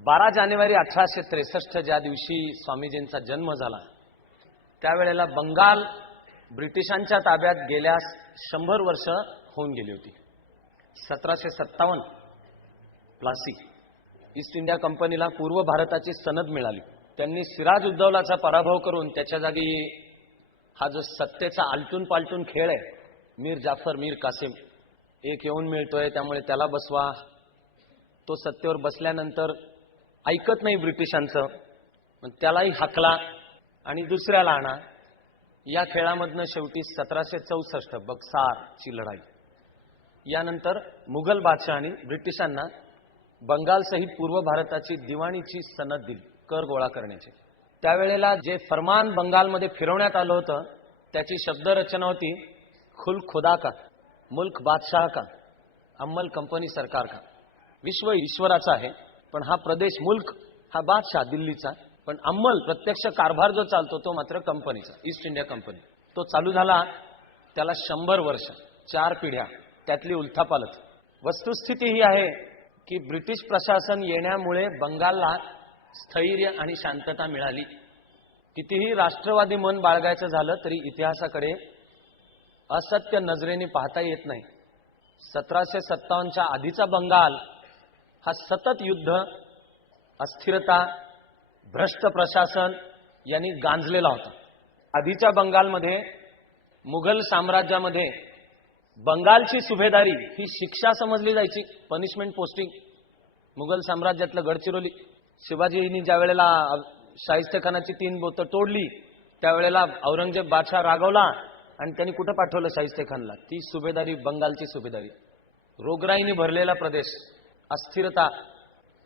12 जानेवारी 1863 ज्या दिवशी स्वामीजींचा जन्म झाला त्यावेळेला बंगाल ब्रिटिशांच्या ताब्यात गेल्यास 100 वर्ष होऊन गेली होती. 1757 प्लासी ईस्ट इंडिया कंपनीला पूर्व भारताची सनद मिळाली. त्यांनी सिराज उद्दौलाचा पराभव करून त्याच्या जागी हा जो सत्तेचा आलटून पालटून खेळ आहे, मीर जाफर मीर कासिम एक येऊन मिळतोय त्यामुळे त्याला बसवा, तो सत्तेवर बसल्यानंतर ऐकत नाही ब्रिटिशांचं, मग त्यालाही हाकला आणि दुसऱ्याला आणा. या खेळामधनं शेवटी 1764 बक्सारची लढाई, यानंतर मुघल बादशहांनी ब्रिटिशांना बंगालसहित पूर्व भारताची दिवाणीची सनद दिली कर गोळा करण्याची. त्यावेळेला जे फरमान बंगालमध्ये फिरवण्यात आलं होतं त्याची शब्दरचना होती खुल खुदा का, मुल्क बादशाह का, अम्मल कंपनी सरकार का. विश्व ईश्वराचा आहे पण हा प्रदेश मुल्क हा बादशाह दिल्लीचा, पण अम्मल प्रत्यक्ष कारभार जो चालतो तो मात्र कंपनीचा, ईस्ट इंडिया कंपनी. तो चालू झाला त्याला 100 वर्ष, 4 पिढ्या, त्यातली उलथापालथ. वस्तुस्थिती ही आहे की ब्रिटिश प्रशासन येण्यामुळे बंगालला स्थैर्य आणि शांतता मिळाली. कितीही राष्ट्रवादी मन बाळगायचं झालं तरी इतिहासाकडे असत्य नजरेने पाहता येत नाही. 1757च्या आधीचा बंगाल हा सतत युद्ध, अस्थिरता, भ्रष्ट प्रशासन यांनी गांजलेला होता. आधीच्या बंगालमध्ये मुघल साम्राज्यामध्ये बंगालची सुभेदारी ही शिक्षा समजली जायची, पनिशमेंट पोस्टिंग. मुघल साम्राज्यातलं गडचिरोली, शिवाजींनी ज्या वेळेला शाहिस्तेखानाची 3 बोटं तोडली त्यावेळेला औरंगजेब बादशाह रागवला आणि त्यांनी कुठं पाठवलं शाहिस्तेखानला, ती सुभेदारी बंगालची सुभेदारी. रोगराईने भरलेला प्रदेश, अस्थिरता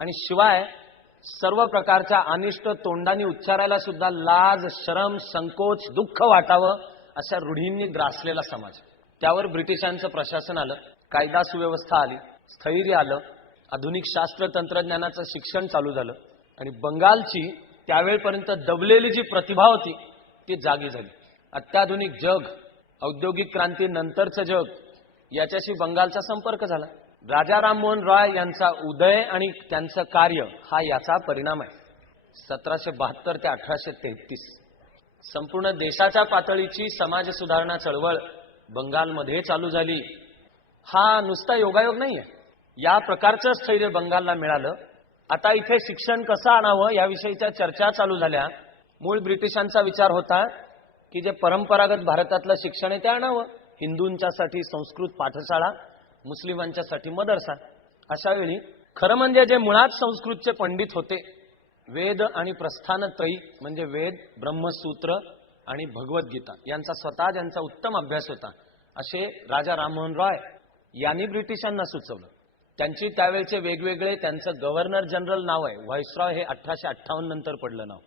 आणि शिवाय सर्व प्रकारच्या अनिष्ट तोंडाने उच्चारायला सुद्धा लाज, शरम, संकोच, दुःख वाटावं अशा रूढींनी ग्रासलेला समाज. त्यावर ब्रिटिशांचं प्रशासन आलं, कायदा सुव्यवस्था आली, स्थैर्य आलं, आधुनिक शास्त्र तंत्रज्ञानाचं शिक्षण चालू झालं आणि बंगालची त्यावेळपर्यंत दबलेली जी प्रतिभा होती ती जागी झाली. अत्याधुनिक जग, औद्योगिक क्रांती नंतरचं जग याच्याशी बंगालचा संपर्क झाला. राजा राममोहन रॉय यांचा उदय आणि त्यांचं कार्य हा याचा परिणाम आहे. 1772 ते 1833 संपूर्ण देशाच्या पातळीची समाज सुधारणा चळवळ बंगालमध्ये चालू झाली. हा नुसता योगायोग नाहीये, या प्रकारचं स्थैर्य बंगालला मिळालं. आता इथे शिक्षण कसं आणावं याविषयीच्या चर्चा चालू झाल्या. मूळ ब्रिटिशांचा विचार होता की जे परंपरागत भारतातलं शिक्षण आहे ते आणावं, हिंदूंच्यासाठी संस्कृत पाठशाळा, मुस्लिमांच्यासाठी मदरसा. अशा वेळी खरं म्हणजे जे मुळात संस्कृतचे पंडित होते, वेद आणि प्रस्थानत्रयी म्हणजे वेद, ब्रह्मसूत्र आणि भगवद्गीता यांचा स्वतः ज्यांचा उत्तम अभ्यास होता, असे राजा राममोहन रॉय यांनी ब्रिटिशांना सुचवलं. त्यांची त्यावेळचे वेगवेगळे, त्यांचं गव्हर्नर जनरल नाव आहे, व्हाईसरॉय हे 1858 नंतर पडलं नाव.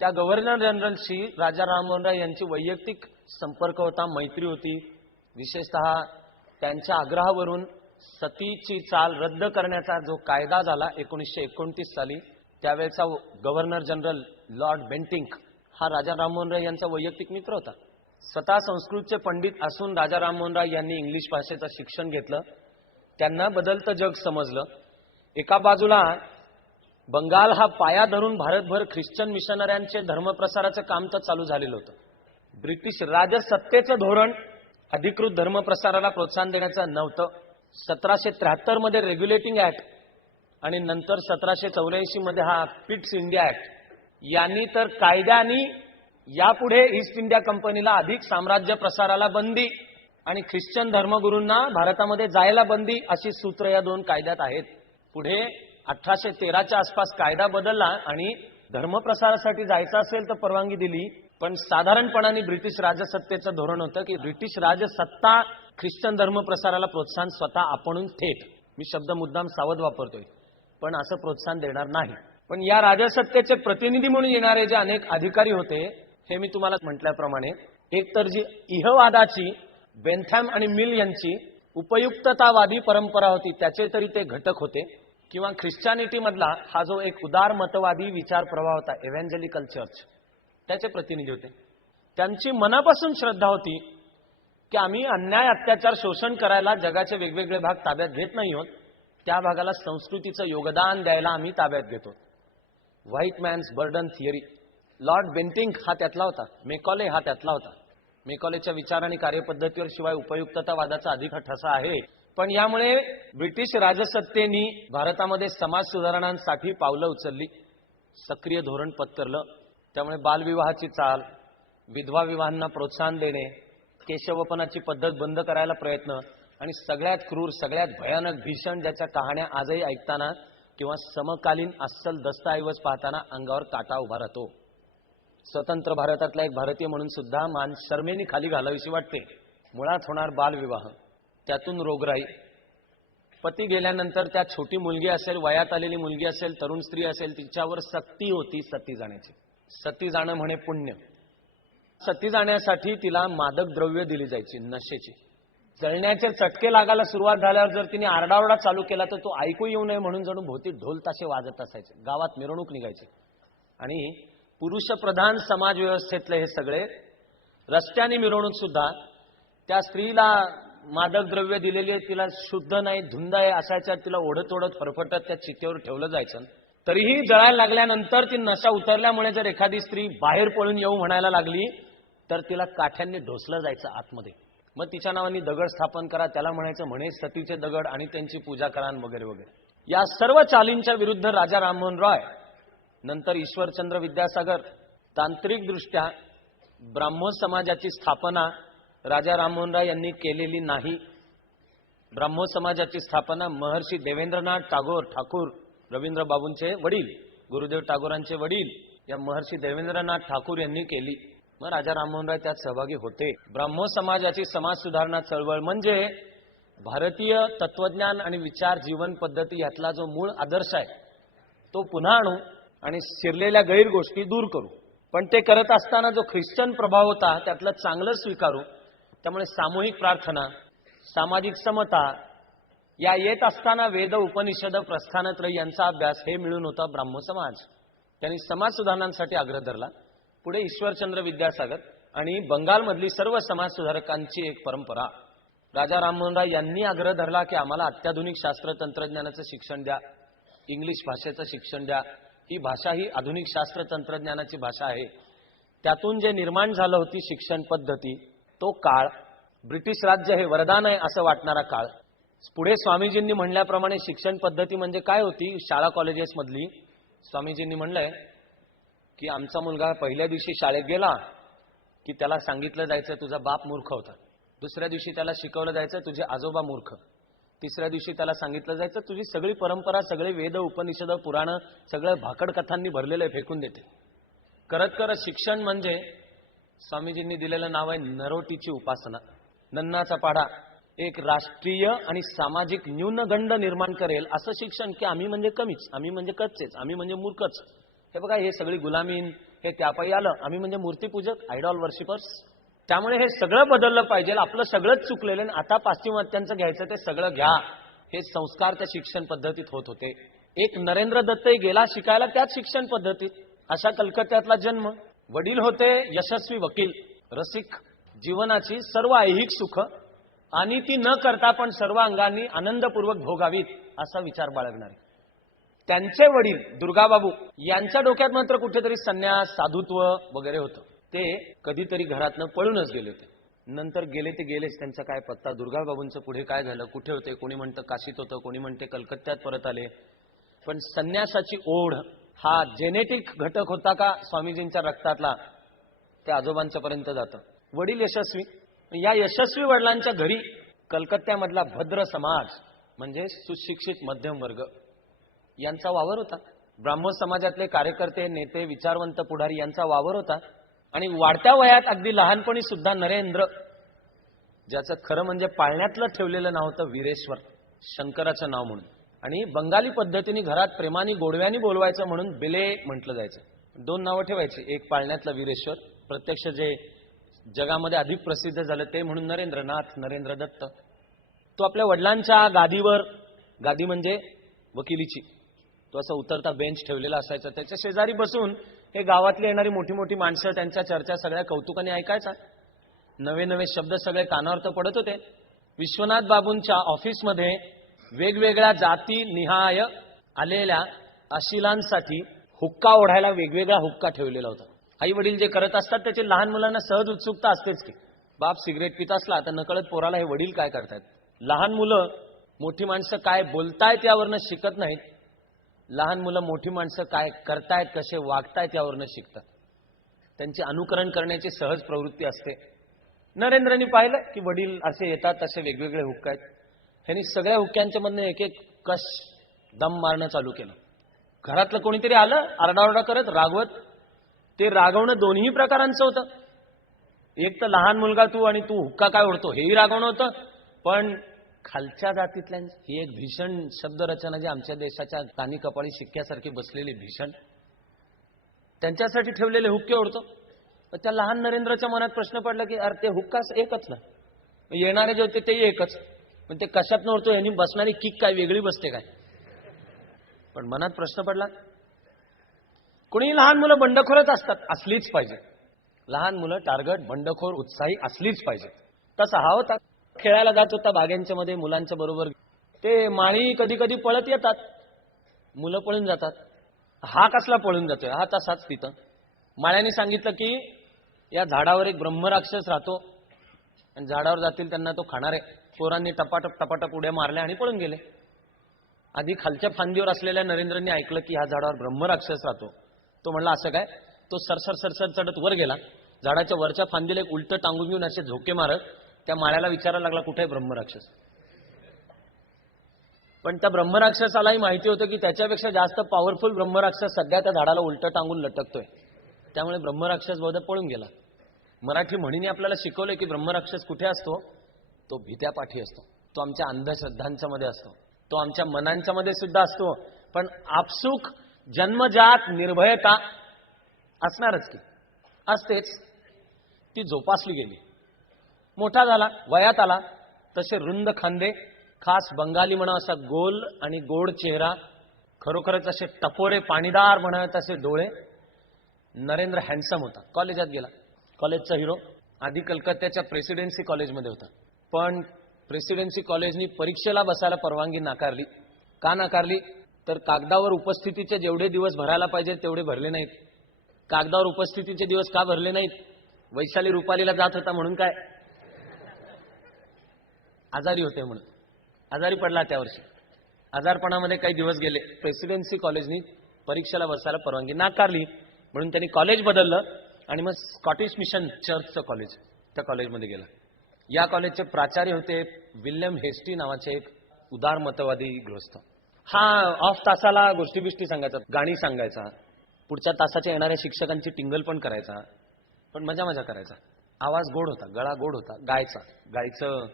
त्या गव्हर्नर जनरलशी राजा राममोहन रॉय यांची वैयक्तिक संपर्क होता, मैत्री होती. विशेषतः त्यांच्या आग्रहावरून सतीची चाल रद्द करण्याचा जो कायदा झाला 1929 साली, त्यावेळेचा गव्हर्नर जनरल लॉर्ड बेंटिंक हा राजा राममोहन रॉय यांचा वैयक्तिक मित्र होता. स्वतः संस्कृतचे पंडित असून राजा राममोहन रॉय यांनी इंग्लिश भाषेचं शिक्षण घेतलं. त्यांना बदलतं जग समजलं. एका बाजूला बंगाल हा पाया धरून भारतभर ख्रिश्चन मिशनऱ्यांचे धर्मप्रसाराचं काम तर चालू झालेलं होतं. ब्रिटिश राजसत्तेचं धोरण अधिकृत धर्मप्रसाराला प्रोत्साहन देण्याचं नव्हतं. 1773 मध्ये रेग्युलेटिंग ऍक्ट आणि नंतर 1784 मध्ये हा पिट्स इंडिया ऍक्ट यांनी तर कायद्यानी यापुढे ईस्ट इंडिया कंपनीला अधिक साम्राज्य प्रसाराला बंदी आणि ख्रिश्चन धर्मगुरूंना भारतामध्ये जायला बंदी अशी सूत्र या 2 कायद्यात आहेत. पुढे 1813च्या आसपास कायदा बदलला आणि धर्मप्रसारासाठी जायचं असेल तर परवानगी दिली. पण साधारणपणाने ब्रिटिश राजसत्तेचं धोरण होतं की ब्रिटिश राजसत्ता ख्रिश्चन धर्मप्रसाराला प्रोत्साहन स्वतः आपणून थेट, मी शब्द मुद्दाम सावध वापरतोय, पण असं प्रोत्साहन देणार नाही. पण या राजसत्तेचे प्रतिनिधी म्हणून येणारे जे अनेक अधिकारी होते, हे मी तुम्हाला म्हटल्याप्रमाणे एकतर जी इहवादाची बेंथॅम आणि मिल यांची उपयुक्ततावादी परंपरा होती त्याचे तरी ते घटक होते, किंवा ख्रिश्चॅनिटी मधला हा जो एक उदार मतवादी विचार प्रवाह होता, एव्हँजेलिकल चर्च, त्याचे प्रतिनिधी होते. त्यांची मनापासून श्रद्धा होती की आम्ही अन्याय, अत्याचार, शोषण करायला जगाचे वेगवेगळे भाग ताब्यात घेत नाही आहोत. त्या भागाला संस्कृतीचं योगदान द्यायला आम्ही ताब्यात घेतो. White man's burden theory, Lord Bentinck हा त्यातला होता, मेकॉले हा त्यातला होता. मेकॉलेच्या विचार आणि कार्यपद्धतीवर शिवाय उपयुक्ततावादाचा अधिक ठसा आहे. पण यामुळे ब्रिटिश राजसत्तेनी भारतामध्ये समाज सुधारणांसाठी पावलं उचलली, सक्रिय धोरण पत्करलं. त्यामुळे बालविवाहाची चाल, विधवा विवाहांना प्रोत्साहन देणे, केशवपनाची पद्धत बंद करायला प्रयत्न आणि सगळ्यात क्रूर, सगळ्यात भयानक, भीषण ज्याच्या कहाण्या आजही ऐकताना किंवा समकालीन अस्सल दस्तऐवज पाहताना अंगावर काटा उभा राहतो. स्वतंत्र भारतातला एक भारतीय म्हणून सुद्धा मान शर्मेनी खाली घालावीशी वाटते. मुळात होणार बालविवाह, त्यातून रोगराई, पती गेल्यानंतर त्या छोटी मुलगी असेल, वयात आलेली मुलगी असेल, तरुण स्त्री असेल, तिच्यावर सक्ती होती सती जाण्याची. सती जाणं म्हणे पुण्य. सती जाण्यासाठी तिला मादक द्रव्य दिली जायची, नशेची. जळण्याचे चटके लागायला सुरुवात झाल्यावर जर तिने आरडाओरडा चालू केला तर तो ऐकू येऊ नये म्हणून जणू भोवती ढोल ताशे वाजत असायचे, गावात मिरवणूक निघायची. आणि पुरुषप्रधान समाज व्यवस्थेतले हे सगळे रस्त्याने मिरवणूक सुद्धा त्या स्त्रीला मादक द्रव्य दिलेली आहे, तिला शुद्ध नाही, धुंद आहे असायच्या, तिला ओढत ओढत फरफटत त्या चितेवर ठेवलं जायचं. तरीही जळायला लागल्यानंतर ती नशा उतरल्यामुळे जर एखादी स्त्री बाहेर पळून येऊ म्हणायला लागली तर तिला काठ्यांनी ढोसलं जायचं आतमध्ये. मग तिच्या नावाने दगड स्थापन करा, त्याला म्हणायचं म्हणे सतीचे दगड, आणि त्यांची पूजा करा वगैरे वगैरे. या सर्व चालींच्या विरुद्ध राजा राममोहन रॉय, नंतर ईश्वरचंद्र विद्यासागर, तांत्रिकदृष्ट्या ब्राह्मो समाजाची स्थापना राजा राममोहन रॉय यांनी केलेली नाही. ब्राह्मो समाजाची स्थापना महर्षी देवेंद्रनाथ टागोर, ठाकूर रवींद्र बाबूंचे वडील, गुरुदेव टागोरांचे वडील, या महर्षी देवेंद्रनाथ ठाकूर यांनी केली. मग राजा राममोहन रॉय त्यात सहभागी होते. ब्राह्मो समाजाची समाज सुधारणा चळवळ म्हणजे भारतीय तत्वज्ञान आणि विचार जीवन पद्धती यातला जो मूळ आदर्श आहे तो पुन्हा आणू आणि शिरलेल्या गैर गोष्टी दूर करू. पण ते करत असताना जो ख्रिश्चन प्रभाव होता त्यातलं चांगलं स्वीकारू. त्यामुळे सामूहिक प्रार्थना, सामाजिक समता या येत असताना वेद, उपनिषद, प्रस्थानत्रय यांचा अभ्यास हे मिळून होता ब्राह्मो समाज. त्यांनी समाज सुधारणांसाठी आग्रह धरला. पुढे ईश्वरचंद्र विद्यासागर आणि बंगालमधली सर्व समाज सुधारकांची एक परंपरा. राजा राममोहन रॉय यांनी आग्रह धरला की आम्हाला अत्याधुनिक शास्त्र तंत्रज्ञानाचं शिक्षण द्या, इंग्लिश भाषेचं शिक्षण द्या. ही भाषा ही आधुनिक शास्त्र तंत्रज्ञानाची भाषा आहे. त्यातून जे निर्माण झालं होती शिक्षण पद्धती, तो काळ ब्रिटिश राज्य हे वरदान आहे असं वाटणारा काळ. पुढे स्वामीजींनी म्हणल्याप्रमाणे शिक्षण पद्धती म्हणजे काय होती, शाळा कॉलेजेसमधली. स्वामीजींनी म्हणलंय की आमचा मुलगा पहिल्या दिवशी शाळेत गेला की त्याला सांगितलं जायचं तुझा बाप मूर्ख होता. दुसऱ्या दिवशी त्याला शिकवलं जायचं तुझे आजोबा मूर्ख. तिसऱ्या दिवशी त्याला सांगितलं जायचं तुझी सगळी परंपरा, सगळे वेद, उपनिषद, पुराण सगळं भाकड कथांनी भरलेलं आहे, फेकून देते. करत करत शिक्षण म्हणजे स्वामीजींनी दिलेलं नाव आहे नरोटीची उपासना. नन्नाचा पाढा एक राष्ट्रीय आणि सामाजिक न्यूनगंड निर्माण करेल असं शिक्षण, की आम्ही म्हणजे कमीच, आम्ही म्हणजे कच्चेच, आम्ही म्हणजे मूर्खच. हे बघा, हे सगळी गुलामीन हे त्यापायी आलं, आम्ही म्हणजे मूर्तीपूजक, आयडॉल वर्शिपर्स. त्यामुळे हे सगळं बदललं पाहिजे, आपलं सगळंच चुकलेलं आणि आता पाश्चिमात्यांचं घ्यायचं ते सगळं घ्या, हे संस्कार त्या शिक्षण पद्धतीत होत होते. एक नरेंद्र दत्तही गेला शिकायला त्याच शिक्षण पद्धतीत. अशा कलकत्त्यातला जन्म. वडील होते यशस्वी वकील, रसिक, जीवनाची सर्व ऐहिक सुख आणि ती न करता पण सर्व अंगांनी आनंदपूर्वक भोगावीत असा विचार बाळगणारे. त्यांचे वडील दुर्गाबाबू यांच्या डोक्यात मात्र कुठेतरी संन्यास, साधुत्व वगैरे होतं. ते कधीतरी घरातनं पळूनच गेले होते. नंतर गेले ते गेलेच, त्यांचा काय पत्ता. दुर्गाबाबूंचं पुढे काय झालं, कुठे होते, कोणी म्हणतं काशीत होतं, कोणी म्हणते कलकत्त्यात परत आले. पण संन्यासाची ओढ हा जेनेटिक घटक होता का स्वामीजींच्या रक्तातला, ते आजोबांच्या पर्यंत जातं. वडील यशस्वी, या यशस्वी वडिलांच्या घरी कलकत्त्यामधला भद्र समाज म्हणजे सुशिक्षित मध्यम वर्ग यांचा वावर होता. ब्राह्मो समाजातले कार्यकर्ते, नेते, विचारवंत पुढारी यांचा वावर होता. आणि वाढत्या वयात अगदी लहानपणी सुद्धा नरेंद्र, ज्याचं खरं म्हणजे पाळण्यातलं ठेवलेलं नाव होतं वीरेश्वर, शंकराचं नाव म्हणून. आणि बंगाली पद्धतीने घरात प्रेमाने गोडव्याने बोलवायचं म्हणून बेले म्हटलं जायचं. दोन नावं ठेवायची, एक पाळण्यातलं वीरेश्वर, प्रत्यक्ष जे जगामध्ये अधिक प्रसिद्ध झालं ते म्हणून नरेंद्रनाथ, नरेंद्र दत्त. तो आपल्या वडिलांच्या गादीवर, गादी म्हणजे वकिलीची, तो असा उतरता बेंच ठेवलेला असायचा. त्याच्या शेजारी बसून हे गावातली येणारी मोठी मोठी माणसं त्यांच्या चर्चा सगळ्या कौतुकाने ऐकायचा. नवे नवे शब्द सगळे कानावर तर पडत होते. विश्वनाथ बाबूंच्या ऑफिसमध्ये वेगवेगळ्या जाती निहाय आलेल्या अशिलांसाठी हुक्का ओढायला वेगवेगळा हुक्का ठेवलेला होता. आई वडील जे करत असतात त्याची लहान मुलांना सहज उत्सुकता असतेच की बाप सिगरेट पित असला तर नकळत पोराला हे वडील काय करतायत. लहान मुलं मोठी माणसं काय बोलतायत यावरनं शिकत नाहीत, लहान मुलं मोठी माणसं काय करतायत कसे वागतायत यावरनं शिकतात. त्यांचे अनुकरण करण्याची सहज प्रवृत्ती असते. नरेंद्रनी पाहिलं की वडील असे येतात तसे वेगवेगळे हुक्के आहेत. ह्यांनी सगळ्या हुक्क्यांच्या मधनं एक एक कश दम मारणं चालू केलं. घरातलं कोणीतरी आलं आरडाओरडा करत रागवत. ते रागवणं दोन्ही प्रकारांचं होतं. एक तर लहान मुलगा तू आणि तू हुक्का काय ओढतो हेही रागवणं होतं, पण खालच्या जातीतल्या ही एक भीषण शब्दरचना जी आमच्या देशाच्या कानी कपाळी शिक्क्यासारखी बसलेली भीषण, त्यांच्यासाठी ठेवलेले हुक्के ओढतो. त्या लहान नरेंद्रच्या मनात प्रश्न पडला की अरे ते हुक्काच एकच ना, येणारे जे होते ते एकच, पण ते कशात नव्हतो यांनी बसणारी किक काय वेगळी बसते काय. पण मनात प्रश्न पडला. कोणी लहान मुलं बंडखोरच असतात असलीच पाहिजे, लहान मुलं टार्गट बंडखोर उत्साही असलीच पाहिजे. तसा हा होता. खेळायला जात होता बागेंच्या मध्ये मुलांच्या बरोबर. ते माळी कधी कधी पळत येतात, मुलं पळून जातात. हा कसला पळून जातोय, हा तसाच तिथं. माळ्याने सांगितलं की या झाडावर एक ब्रह्मराक्षस राहतो आणि झाडावर जातील त्यांना तो खाणार आहे. पोरांनी टपाटप टपाटप उड्या मारल्या आणि पळून गेले. आधी खालच्या फांदीवर असलेल्या नरेंद्रनी ऐकलं की ह्या झाडावर ब्रह्मराक्षस राहतो. तो म्हणला असं काय. तो सरसर सरसर चढत वर गेला. झाडाच्या वरच्या फांदीला एक उलटं टांगून घेऊन असे झोके मारत त्या माळ्याला विचारायला लागला कुठे ब्रह्मराक्षस. पण त्या ब्रह्मराक्षसालाही माहिती होतं की त्याच्यापेक्षा जास्त पॉवरफुल ब्रह्मराक्षस सध्या त्या झाडाला उलटं टांगून लटकतोय. त्यामुळे ब्रह्मराक्षस बहुधा पळून गेला. मराठी म्हणीने आपल्याला शिकवलंय की ब्रह्मराक्षस कुठे असतो, तो भीत्या पाठी असतो, तो आमच्या अंधश्रद्धांच्या मध्ये असतो, तो आमच्या मनांच्या मध्ये सुद्धा असतो. पण आपसुक जन्मजात निर्भयता असणारच की असतेच, ती जोपासली गेली. मोठा झाला, वयात आला, तसे रुंद खांदे, खास बंगाली म्हणा असा गोल आणि गोड चेहरा, खरोखरच असे टपोरे पाणीदार म्हणत असे डोळे. नरेंद्र हँडसम होता. कॉलेजात गेला, कॉलेजचा हिरो. आधी कलकत्त्याच्या प्रेसिडेन्सी कॉलेजमध्ये होता, पण प्रेसिडेन्सी कॉलेजनी परीक्षेला बसायला परवानगी नाकारली. का नाकारली तर कागदावर उपस्थितीचे जेवढे दिवस भरायला पाहिजे तेवढे भरले नाहीत. कागदावर उपस्थितीचे दिवस का भरले नाहीत, वैशाली रुपालीला जात होता म्हणून काय, आजारी होते म्हणून. आजारी पडला त्या वर्षी, आजारपणामध्ये काही दिवस गेले. प्रेसिडेन्सी कॉलेजनी परीक्षेला बसायला परवानगी नाकारली म्हणून त्यांनी कॉलेज बदललं आणि मग स्कॉटिश मिशन चर्चचं कॉलेज, त्या कॉलेजमध्ये गेला. या कॉलेजचे प्राचार्य होते विल्यम हेस्टी नावाचे एक उदारमतवादी गृहस्थ. हा ऑफ तासाला गोष्टी बिष्टी सांगायचा, गाणी सांगायचा, पुढच्या तासाच्या येणाऱ्या शिक्षकांची टिंगल पण करायचा, पण मजा मजा करायचा. आवाज गोड होता, गळा गोड होता, गायचा. गायचं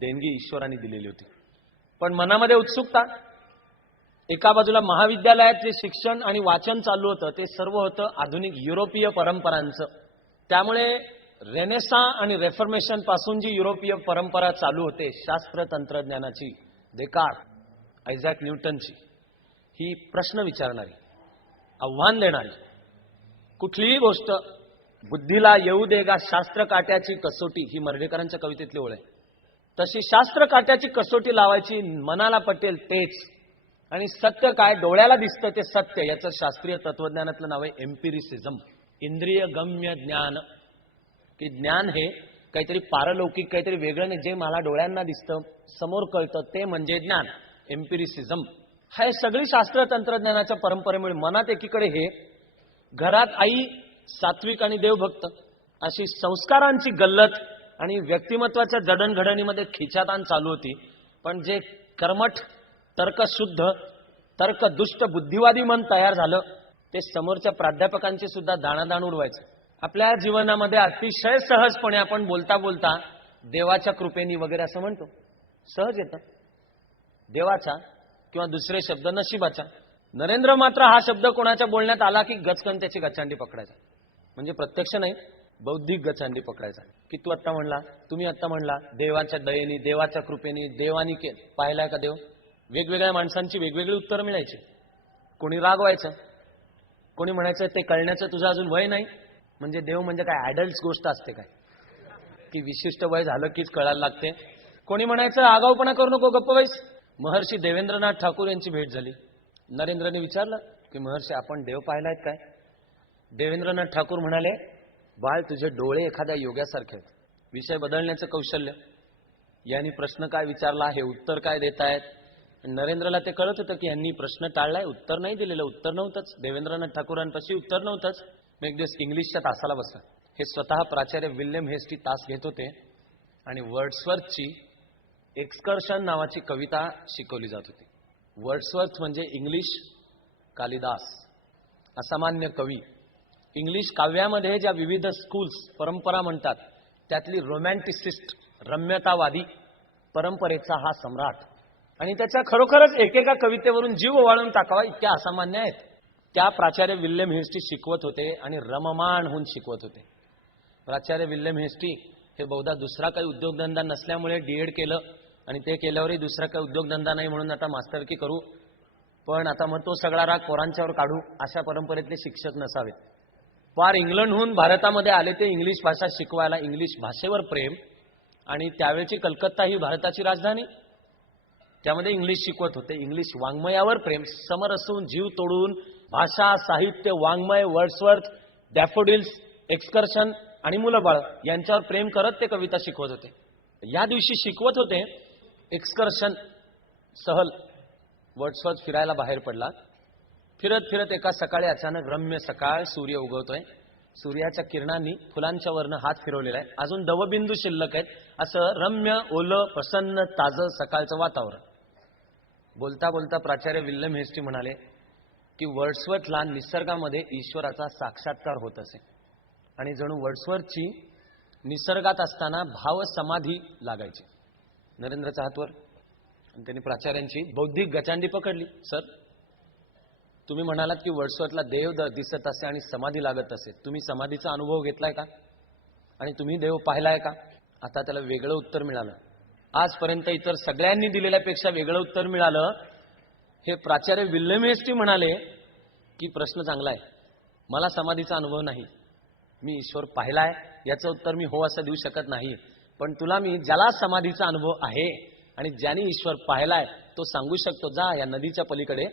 देणगी ईश्वराने दिलेली होती. पण मनामध्ये उत्सुकता. एका बाजूला महाविद्यालयात जे शिक्षण आणि वाचन चालू होतं ते सर्व होतं आधुनिक युरोपीय परंपरांचं. त्यामुळे रेनेसा आणि रेफॉर्मेशन पासून जी युरोपीय परंपरा चालू होते, शास्त्र तंत्रज्ञानाची, देकार, आयझॅक न्यूटनची, ही प्रश्न विचारणारी, आव्हान देणारी, कुठलीही गोष्ट बुद्धीला येऊ दे गा शास्त्र काट्याची कसोटी, ही मर्ढेकरांच्या कवितेतली ओळ आहे. तशी शास्त्र काट्याची कसोटी लावायची, मनाला पटेल तेच, आणि सत्य काय डोळ्याला दिसतं ते सत्य. याचं शास्त्रीय तत्वज्ञानातलं नाव आहे एम्पिरिसिझम, इंद्रिय गम्य ज्ञान. की ज्ञान हे काहीतरी पारलौकिक, काहीतरी वेगळं नाही, जे मला डोळ्यांना दिसतं, समोर कळतं, ते म्हणजे ज्ञान, एम्पिरिसिझम. हे सगळी शास्त्र तंत्रज्ञानाच्या परंपरेमुळे मनात एकीकडे हे, घरात आई सात्विक आणि देवभक्त, अशी संस्कारांची गल्लत आणि व्यक्तिमत्वाच्या जडणघडणीमध्ये खिचाताण चालू होती. पण जे कर्मठ, तर्कशुद्ध, तर्कदुष्ट बुद्धिवादी मन तयार झालं, ते समोरच्या प्राध्यापकांची सुद्धा दाणादाण उडवायचं. आपल्या जीवनामध्ये अतिशय सहजपणे आपण बोलता बोलता देवाच्या कृपेनी वगैरे असं म्हणतो, सहज येतं. देवाचा किंवा दुसरे शब्द नशिबाचा. नरेंद्र मात्र हा शब्द कोणाच्या बोलण्यात आला की गचकन त्याची गचांडी पकडायचा. म्हणजे प्रत्यक्ष नाही, बौद्धिक गचांडी पकडायचा. की तू आत्ता म्हणला, तुम्ही आत्ता म्हणला, देवाच्या दयेनी, देवाच्या कृपेनी, देवानी पाहिलाय का देव. वेगवेगळ्या माणसांची वेगवेगळी उत्तरं मिळायची. कोणी रागवायचं, कोणी म्हणायचं ते कळण्याचं तुझं अजून वय नाही. म्हणजे देव म्हणजे काय ॲडल्ट्स गोष्ट असते काय, की विशिष्ट वय झालं कीच कळायला लागते. कोणी म्हणायचं आगाऊपणा करू नको, गप्प बैस, महर्षी देवेंद्रनाथ ठाकूर यांची भेट झाली. नरेंद्रने विचारलं की महर्षी आपण देव पाहिलायत काय? देवेंद्रनाथ ठाकूर म्हणाले, बाळ तुझे डोळे एखाद्या योग्यासारखे आहेत. विषय बदलण्याचं कौशल्य. यांनी प्रश्न काय विचारला, हे उत्तर काय देतायत. नरेंद्रला ते कळत होतं की यांनी प्रश्न टाळलाय, उत्तर नाही दिलेलं, उत्तर नव्हतंच. देवेंद्रनाथ ठाकूरांपाशी उत्तर नव्हतंच. मग एक दिवस इंग्लिशच्या तासाला बसला. हे स्वतः प्राचार्य विल्यम हेस्टी तास घेत होते आणि वर्ड्सवर्थची एक्सकर्शन नावाची कविता शिकवली जात होती. वर्ड्सवर्थ म्हणजे इंग्लिश कालिदास, असामान्य कवी. इंग्लिश काव्यामध्ये ज्या विविध स्कूल्स परंपरा म्हणतात त्यातली रोमॅन्टिसिस्ट, रम्यतावादी परंपरेचा हा सम्राट. आणि त्याच्या खरोखरच एकेका कवितेवरून जीव ओवाळून टाकावा इतक्या असामान्य आहेत. त्या प्राचार्य विल्यम हेस्टी शिकवत होते आणि रममाण होऊन शिकवत होते. प्राचार्य विल्यम हेस्टी हे बहुधा दुसरा काही उद्योगधंदा नसल्यामुळे डीएड केलं आणि ते केल्यावरही दुसरा काही उद्योगधंदा नाही म्हणून आता मास्टरकी करू, पण आता मग तो सगळा राग पोरांच्यावर काढू, अशा परंपरेतले शिक्षक नसावेत. फार इंग्लंडहून भारतामध्ये आले ते इंग्लिश भाषा शिकवायला, इंग्लिश भाषेवर प्रेम. आणि त्यावेळची कलकत्ता ही भारताची राजधानी, त्यामध्ये इंग्लिश शिकवत होते. इंग्लिश वाङ्मयावर प्रेम, समरसून जीव तोडून भाषा, साहित्य, वाङ्मय, वर्ड्सवर्थ, डॅफोडिल्स, एक्सकर्शन आणि मुलं बाळ यांच्यावर प्रेम करत ते कविता शिकवत होते. या दिवशी शिकवत होते एक्सकर्शन सहल. वर्ड्सवर्थ फिरायला बाहेर पडला. फिरत फिरत एका सकाळी अचानक, रम्य सकाळ, सूर्य उगवतोय, सूर्याच्या किरणांनी फुलांच्या वरनं हात फिरवलेला आहे, अजून दवबिंदू शिल्लक आहेत, असं रम्य, ओलं, प्रसन्न, ताजं सकाळचं वातावरण. बोलता बोलता प्राचार्य विल्यम हेस्टी म्हणाले की वर्ड्सवर्थला निसर्गामध्ये ईश्वराचा साक्षात्कार होत असे आणि जणू वर्ड्सवर्थची निसर्गात असताना भाव समाधी लागायची. नरेंद्रच्या हातवर आणि त्यांनी प्राचार्यांची बौद्धिक गचांडी पकडली. सर, तुम्ही म्हणालात की वर्ड्सवर्थला देव दिसत असे आणि समाधी लागत असे. तुम्ही समाधीचा अनुभव घेतलाय का? आणि तुम्ही देव पाहिलाय का? आता त्याला वेगळं उत्तर मिळालं. आजपर्यंत इतर सगळ्यांनी दिलेल्यापेक्षा वेगळं उत्तर मिळालं. हे प्राचार्य विल्यम हेस्टी म्हणाले की प्रश्न चांगला आहे, मला समाधीचा अनुभव नाही, मी ईश्वर पाहिलाय, याचं उत्तर मी हो असं देऊ शकत नाही. पण तुला मी ज्याला समाधीचा अनुभव आहे आणि ज्याने ईश्वर पाहिलाय तो सांगू शकतो. जा या नदीच्या पलीकडे,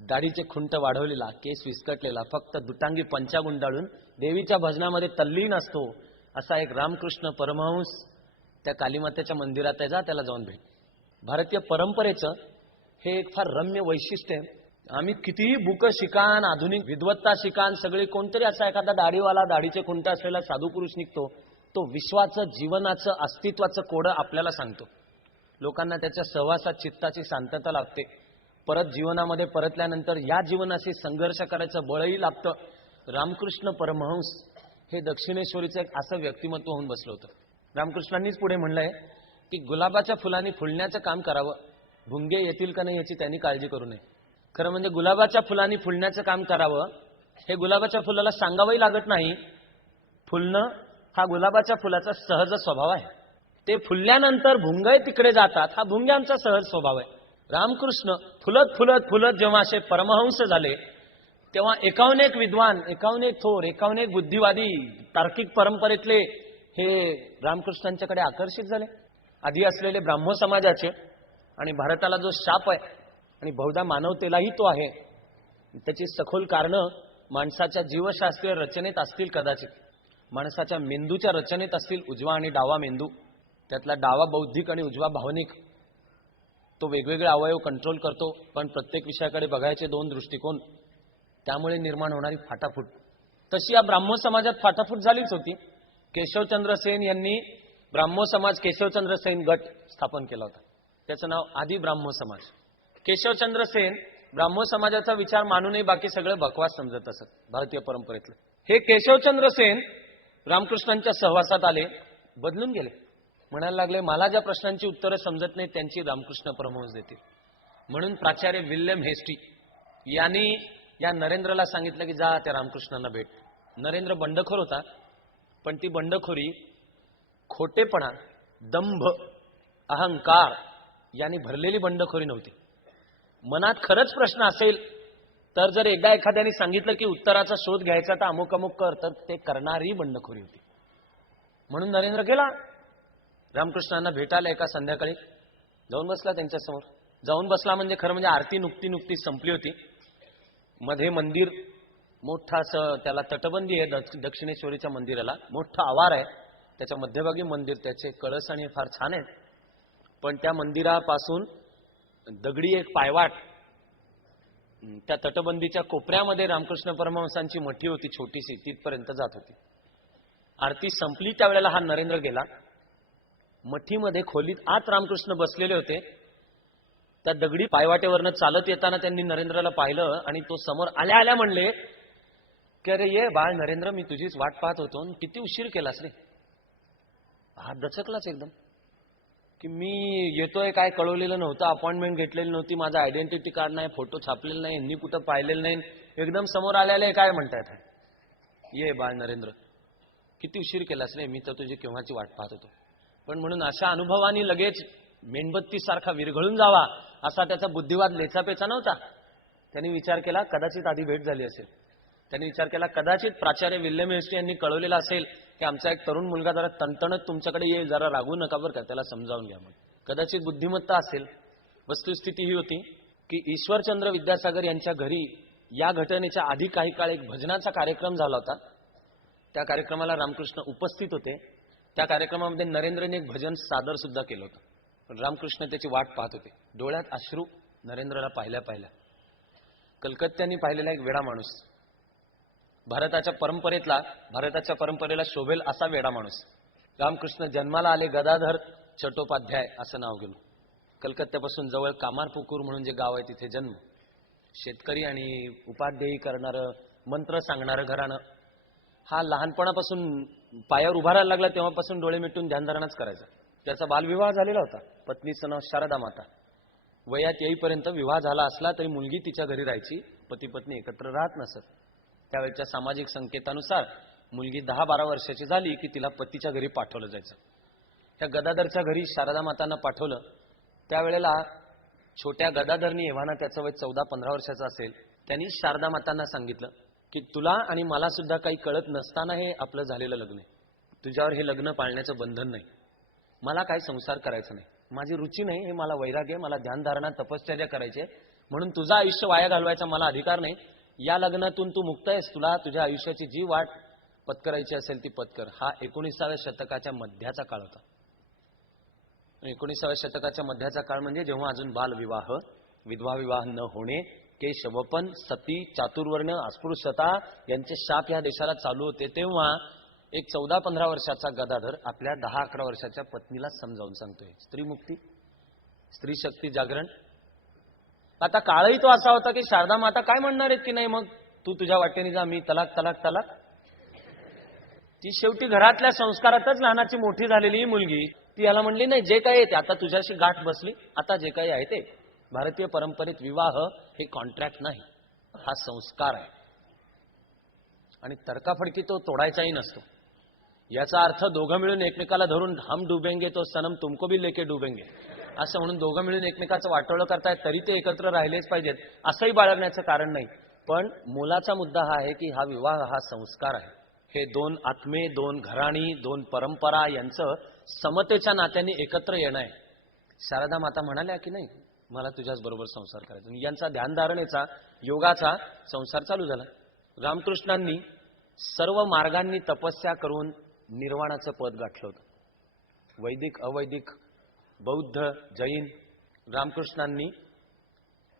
दाढीचे खुंट वाढवलेला, केस विस्कटलेला, फक्त दुटांगी पंचा गुंडाळून देवीच्या भजनामध्ये तल्लीन असतो असा एक रामकृष्ण परमहंस त्या कालीमातेच्या मंदिरात आहे. जा त्याला जाऊन भेट. भारतीय परंपरेचं हे एक फार रम्य वैशिष्ट्य आहे. आम्ही कितीही बुक शिकान, आधुनिक विद्वत्ता शिकान, सगळे कोणतरी असा एखादा दाढीवाला, दाढीचे खुंट असलेला साधू पुरुष निघतो, तो विश्वाचं, जीवनाचं, अस्तित्वाचं कोडं आपल्याला सांगतो. लोकांना त्याच्या सहवासात चित्ताची शांतता लाभते. परत जीवनामध्ये परतल्यानंतर या जीवनाशी संघर्ष करायचं बळही लाभतं. रामकृष्ण परमहंस हे दक्षिणेश्वरीचं एक असं व्यक्तिमत्व होऊन बसलं होतं. रामकृष्णांनीच पुढे म्हणलंय की गुलाबाच्या फुलांनी फुलण्याचं काम करावं, भुंगे येतील का नाही याची त्यांनी काळजी करू नये. खरं म्हणजे गुलाबाच्या फुलांनी फुलण्याचं काम करावं हे गुलाबाच्या फुलाला सांगावंही लागत नाही. फुलणं हा गुलाबाच्या फुलाचा सहज स्वभाव आहे. ते फुलल्यानंतर भुंगे तिकडे जातात, हा भुंग्यांचा सहज स्वभाव आहे. रामकृष्ण फुलत फुलत फुलत जेव्हा असे परमहंस झाले तेव्हा एकाहून एक विद्वान, एकाहून एक थोर, एकाहून एक बुद्धिवादी तार्किक परंपरेतले हे रामकृष्णांच्याकडे आकर्षित झाले. आधी असलेले ब्राह्मो समाजाचे आणि भारताला जो शाप आहे आणि बहुधा मानवतेलाही तो आहे, त्याची सखोल कारणं माणसाच्या जीवशास्त्रीय रचनेत असतील. कदाचित माणसाच्या मेंदूच्या रचनेत असतील. उजवा आणि डावा मेंदू, त्यातला डावा बौद्धिक आणि उजवा भावनिक, तो वेगवेगळे अवयव कंट्रोल करतो. पण प्रत्येक विषयाकडे बघायचे दोन दृष्टिकोन, त्यामुळे निर्माण होणारी फाटाफूट. तशी या ब्राह्मो समाजात फाटाफूट झालीच होती. केशवचंद्र सेन यांनी ब्राह्मो समाज केशवचंद्र सेन गट स्थापन केला होता. त्याचं नाव आदी ब्राह्मो समाज. केशवचंद्र सेन ब्राह्मो समाजाचा विचार मानूनही बाकी सगळं बकवास समजत असत भारतीय परंपरेतलं. हे केशवचंद्र सेन रामकृष्णांच्या सहवासात आले, बदलून गेले. म्हणायला लागले, मला ज्या प्रश्नांची उत्तरं समजत नाही त्यांची रामकृष्ण परमहंस देतील. म्हणून प्राचार्य विल्यम हेस्टी यांनी या नरेंद्रला सांगितलं की जा त्या रामकृष्णांना भेट. नरेंद्र बंडखोर होता, पण ती बंडखोरी खोटेपणा, दंभ, अहंकार यांनी भरलेली बंडखोरी नव्हती. मनात खरंच प्रश्न असेल तर जर एकदा एखाद्याने सांगितलं की उत्तराचा शोध घ्यायचा तर अमुक अमुक कर, तर ते करणारी बंडखोरी होती. म्हणून नरेंद्र गेला रामकृष्णांना भेटायला. एका संध्याकाळी जाऊन बसला त्यांच्यासमोर. जाऊन बसला म्हणजे खरं म्हणजे आरती नुकतीच संपली होती. मध्ये मंदिर मोठा असं त्याला तटबंदी आहे दक्षिणेश्वरीच्या मंदिराला, मोठा आवार आहे, त्याच्या मध्यभागी मंदिर, त्याचे कळस आणि फार छान आहेत. पण त्या मंदिरापासून दगडी एक पायवाट त्या तटबंदीच्या कोपऱ्यामध्ये रामकृष्ण परमहंसांची मठी होती छोटीशी, तिथपर्यंत जात होती. आरती संपली त्यावेळेला हा नरेंद्र गेला. मठीमध्ये खोलीत आत रामकृष्ण बसलेले होते. त्या दगडी पायवाटेवरनं चालत येताना त्यांनी नरेंद्रला पाहिलं आणि तो समोर आल्या आल्या म्हणले की अरे ये बाळ नरेंद्र, मी तुझीच वाट पाहत होतो, किती उशीर केलास रे. हात दचकलाच एकदम की मी येतोय काय कळवलेलं नव्हतं, अपॉइंटमेंट घेतलेली नव्हती, माझा आयडेंटिटी कार्ड नाही, फोटो छापलेला नाही, यांनी कुठं पाहिलेलं नाही, एकदम समोर आलेले काय म्हणतायत. ये बाळ नरेंद्र, किती उशीर केलास रे, मी तर तुझी केव्हाची वाट पाहत होतो. पण म्हणून अशा अनुभवानी लगेच मेणबत्तीसारखा विरघळून जावा असा त्याचा बुद्धिवाद लेचापेचा नव्हता. त्यांनी विचार केला कदाचित आधी भेट झाली असेल. त्यांनी विचार केला कदाचित प्राचार्य विल्यम हेस्टी यांनी कळवलेलं असेल की आमचा एक तरुण मुलगा जरा तणतणत तुमच्याकडे येईल, जरा रागू नका बरं का, त्याला समजावून घ्या. म्हणून कदाचित बुद्धिमत्ता असेल. वस्तुस्थिती ही होती की ईश्वरचंद्र विद्यासागर यांच्या घरी या घटनेच्या आधी काही काळ एक भजनाचा कार्यक्रम झाला होता. त्या कार्यक्रमाला रामकृष्ण उपस्थित होते. त्या कार्यक्रमामध्ये नरेंद्रने एक भजन सादर सुद्धा केलं होतं. पण रामकृष्ण त्याची वाट पाहत होते, डोळ्यात अश्रू नरेंद्रला पाहिल्या पाहिल्या. कलकत्त्यानी पाहिलेला एक वेडा माणूस, भारताच्या परंपरेला शोभेल असा वेडा माणूस. रामकृष्ण जन्माला आले गदाधर चट्टोपाध्याय असं नाव घेऊन. कलकत्त्यापासून जवळ कामारपुकूर म्हणून जे गाव आहे तिथे जन्म. शेतकरी आणि उपाध्यायी करणारं, मंत्र सांगणारं घराणं. हा लहानपणापासून पायावर उभारायला लागला तेव्हापासून डोळे मिटून ध्यानधारणाच करायचा. त्याचा बालविवाह झालेला होता. पत्नीचं नाव शारदा माता. वयात येईपर्यंत विवाह झाला असला तरी मुलगी तिच्या घरी राहायची, पती पत्नी एकत्र राहत नसत. त्यावेळच्या सामाजिक संकेतानुसार मुलगी 10-12 वर्षाची झाली की तिला पतीच्या घरी पाठवलं जायचं. त्या गदाधरच्या घरी शारदा मातांना पाठवलं. त्यावेळेला छोट्या गदाधरनी, एव्हाना त्याचं वय 14-15 वर्षाचं असेल, त्यांनी शारदा मातांना सांगितलं की तुला आणि मला सुद्धा काही कळत नसताना हे आपलं झालेलं लग्न आहे. तुझ्यावर हे लग्न पाळण्याचं बंधन नाही. मला काही संसार करायचा नाही, माझी रुची नाही, हे मला वैराग्य आहे, मला ध्यानधारणा तपश्चर्या करायची आहे, म्हणून तुझं आयुष्य वाया घालवायचा मला अधिकार नाही. या लग्नातून तू मुक्त आहेस, तुला तुझ्या आयुष्याची जी वाट पत्करायची असेल ती पत्कर. हा 19व्या शतकाच्या मध्याचा काळ होता. 19व्या शतकाच्या मध्याचा काळ म्हणजे जेव्हा अजून बालविवाह, विधवा विवाह न होणे, केशवपन, सती, चातुर्वर्ण, अस्पृश्यता यांचे शाप या देशाला चालू होते. तेव्हा एक 14-15 वर्षाचा गदाधर आपल्या 10-11 वर्षाच्या पत्नीला समजावून सांगतोय स्त्री मुक्ती, स्त्री शक्ती जागरण. आता काळही तो असा होता की शारदा माता काय म्हणणार आहेत की नाही, मग तू तुझ्या वाटेने जा, मी तलाक तलाक तलाक. ती शेवटी घरातल्या संस्कारातच लहानाची मोठी झालेली मुलगी ती याला म्हणली नाही, जे काही आहे ते आता तुझ्याशी गाठ बसली, आता जे काही आहे ते. भारतीय परंपरेत विवाह हे कॉन्ट्रॅक्ट नाही, हा संस्कार आहे आणि तर्काफडकी तो तोडायचाही नसतो. याचा अर्थ दोघं मिळून एकमेकाला धरून हम डुबेंगे तो सनम तुमको भी लेके डुबेंगे असं म्हणून दोघं मिळून एकमेकाचं वाटोळं करतायत तरी ते एकत्र राहिलेच पाहिजेत असंही बाळगण्याचं कारण नाही. पण मोलाचा मुद्दा हा आहे की हा विवाह हा संस्कार आहे. हे दोन आत्मे, दोन घराणी, दोन परंपरा यांचं समतेच्या नात्याने एकत्र येणं आहे. शारदा माता म्हणाल्या की नाही मला तुझ्याच बरोबर संसार करायचा. यांचा ध्यानधारणेचा, योगाचा संसार चालू झाला. रामकृष्णांनी सर्व मार्गांनी तपस्या करून निर्वाणाचं पद गाठलं होतं. वैदिक, अवैदिक, बौद्ध, जैन. रामकृष्णांनी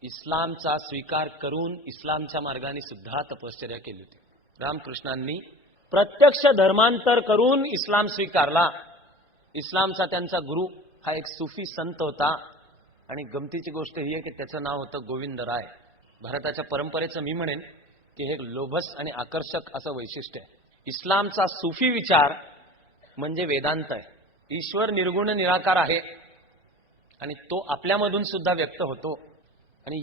इस्लामचा स्वीकार करून इस्लामच्या मार्गाने सुद्धा तपश्चर्या केली होती. रामकृष्णांनी प्रत्यक्ष धर्मांतर करून इस्लाम स्वीकारला. इस्लामचा त्यांचा गुरु हा एक सुफी संत होता आणि गमतीची गोष्ट ही आहे की त्याचं नाव होतं गोविंदराय. भारताच्या परंपरेचं मी म्हणेन की हे लोभस आणि आकर्षक असं वैशिष्ट्य आहे. इस्लामचा सुफी विचार म्हणजे वेदांत आहे. ईश्वर निर्गुण निराकार आहे आणि तो आपल्यामधून सुद्धा व्यक्त होतो आणि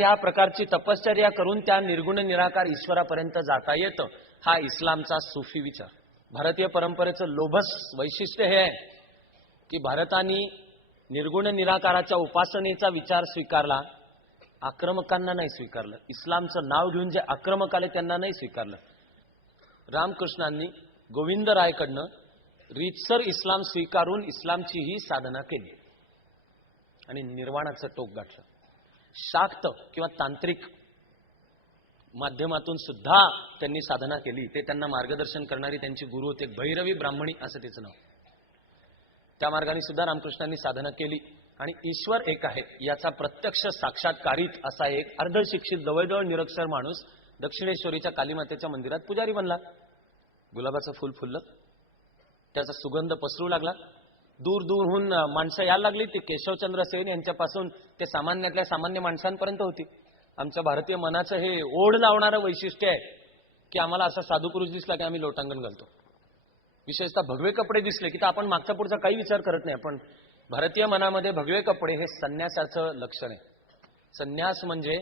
या प्रकारची तपश्चर्या करून त्या निर्गुण निराकार ईश्वरापर्यंत जाता येतं. हा इस्लामचा सुफी विचार. भारतीय परंपरेचं लोभस वैशिष्ट्य हे आहे की भारताने निर्गुण निराकाराच्या उपासनेचा विचार स्वीकारला, आक्रमकांना नाही स्वीकारलं. इस्लामचं नाव घेऊन जे आक्रमक आले त्यांना नाही स्वीकारलं. रामकृष्णांनी गोविंदरायकडनं रीतसर इस्लाम स्वीकारून इस्लामची ही साधना केली आणि निर्वाणाचं टोक गाठलं. शाक्त किंवा तांत्रिक माध्यमातून सुद्धा त्यांनी साधना केली. ते त्यांना मार्गदर्शन करणारी त्यांची गुरु होते, भैरवी ब्राह्मणी असं त्याचं नाव. त्या मार्गाने सुद्धा रामकृष्णांनी साधना केली आणि ईश्वर एक आहे याचा प्रत्यक्ष साक्षात्कारित असा एक अर्धशिक्षित जवळजवळ निरक्षर माणूस दक्षिणेश्वरीच्या कालीमातेच्या मंदिरात पुजारी बनला. गुलाबाचं फुल फुललं, त्याचा सुगंध पसरू लागला. दूर दूरहून माणसं यायला लागली. ती केशवचंद्र सेन यांच्यापासून ते सामान्यातल्या सामान्य माणसांपर्यंत होती. आमच्या भारतीय मनाचं हे ओढ लावणारं वैशिष्ट्य आहे की आम्हाला असा साधू पुरुष दिसला की आम्ही लोटांगण घालतो. विशेषतः भगवे कपडे दिसले की तर आपण मागचा पुढचा काही विचार करत नाही. पण भारतीय मनामध्ये भगवे कपडे हे संन्यासाचं लक्षण आहे. संन्यास म्हणजे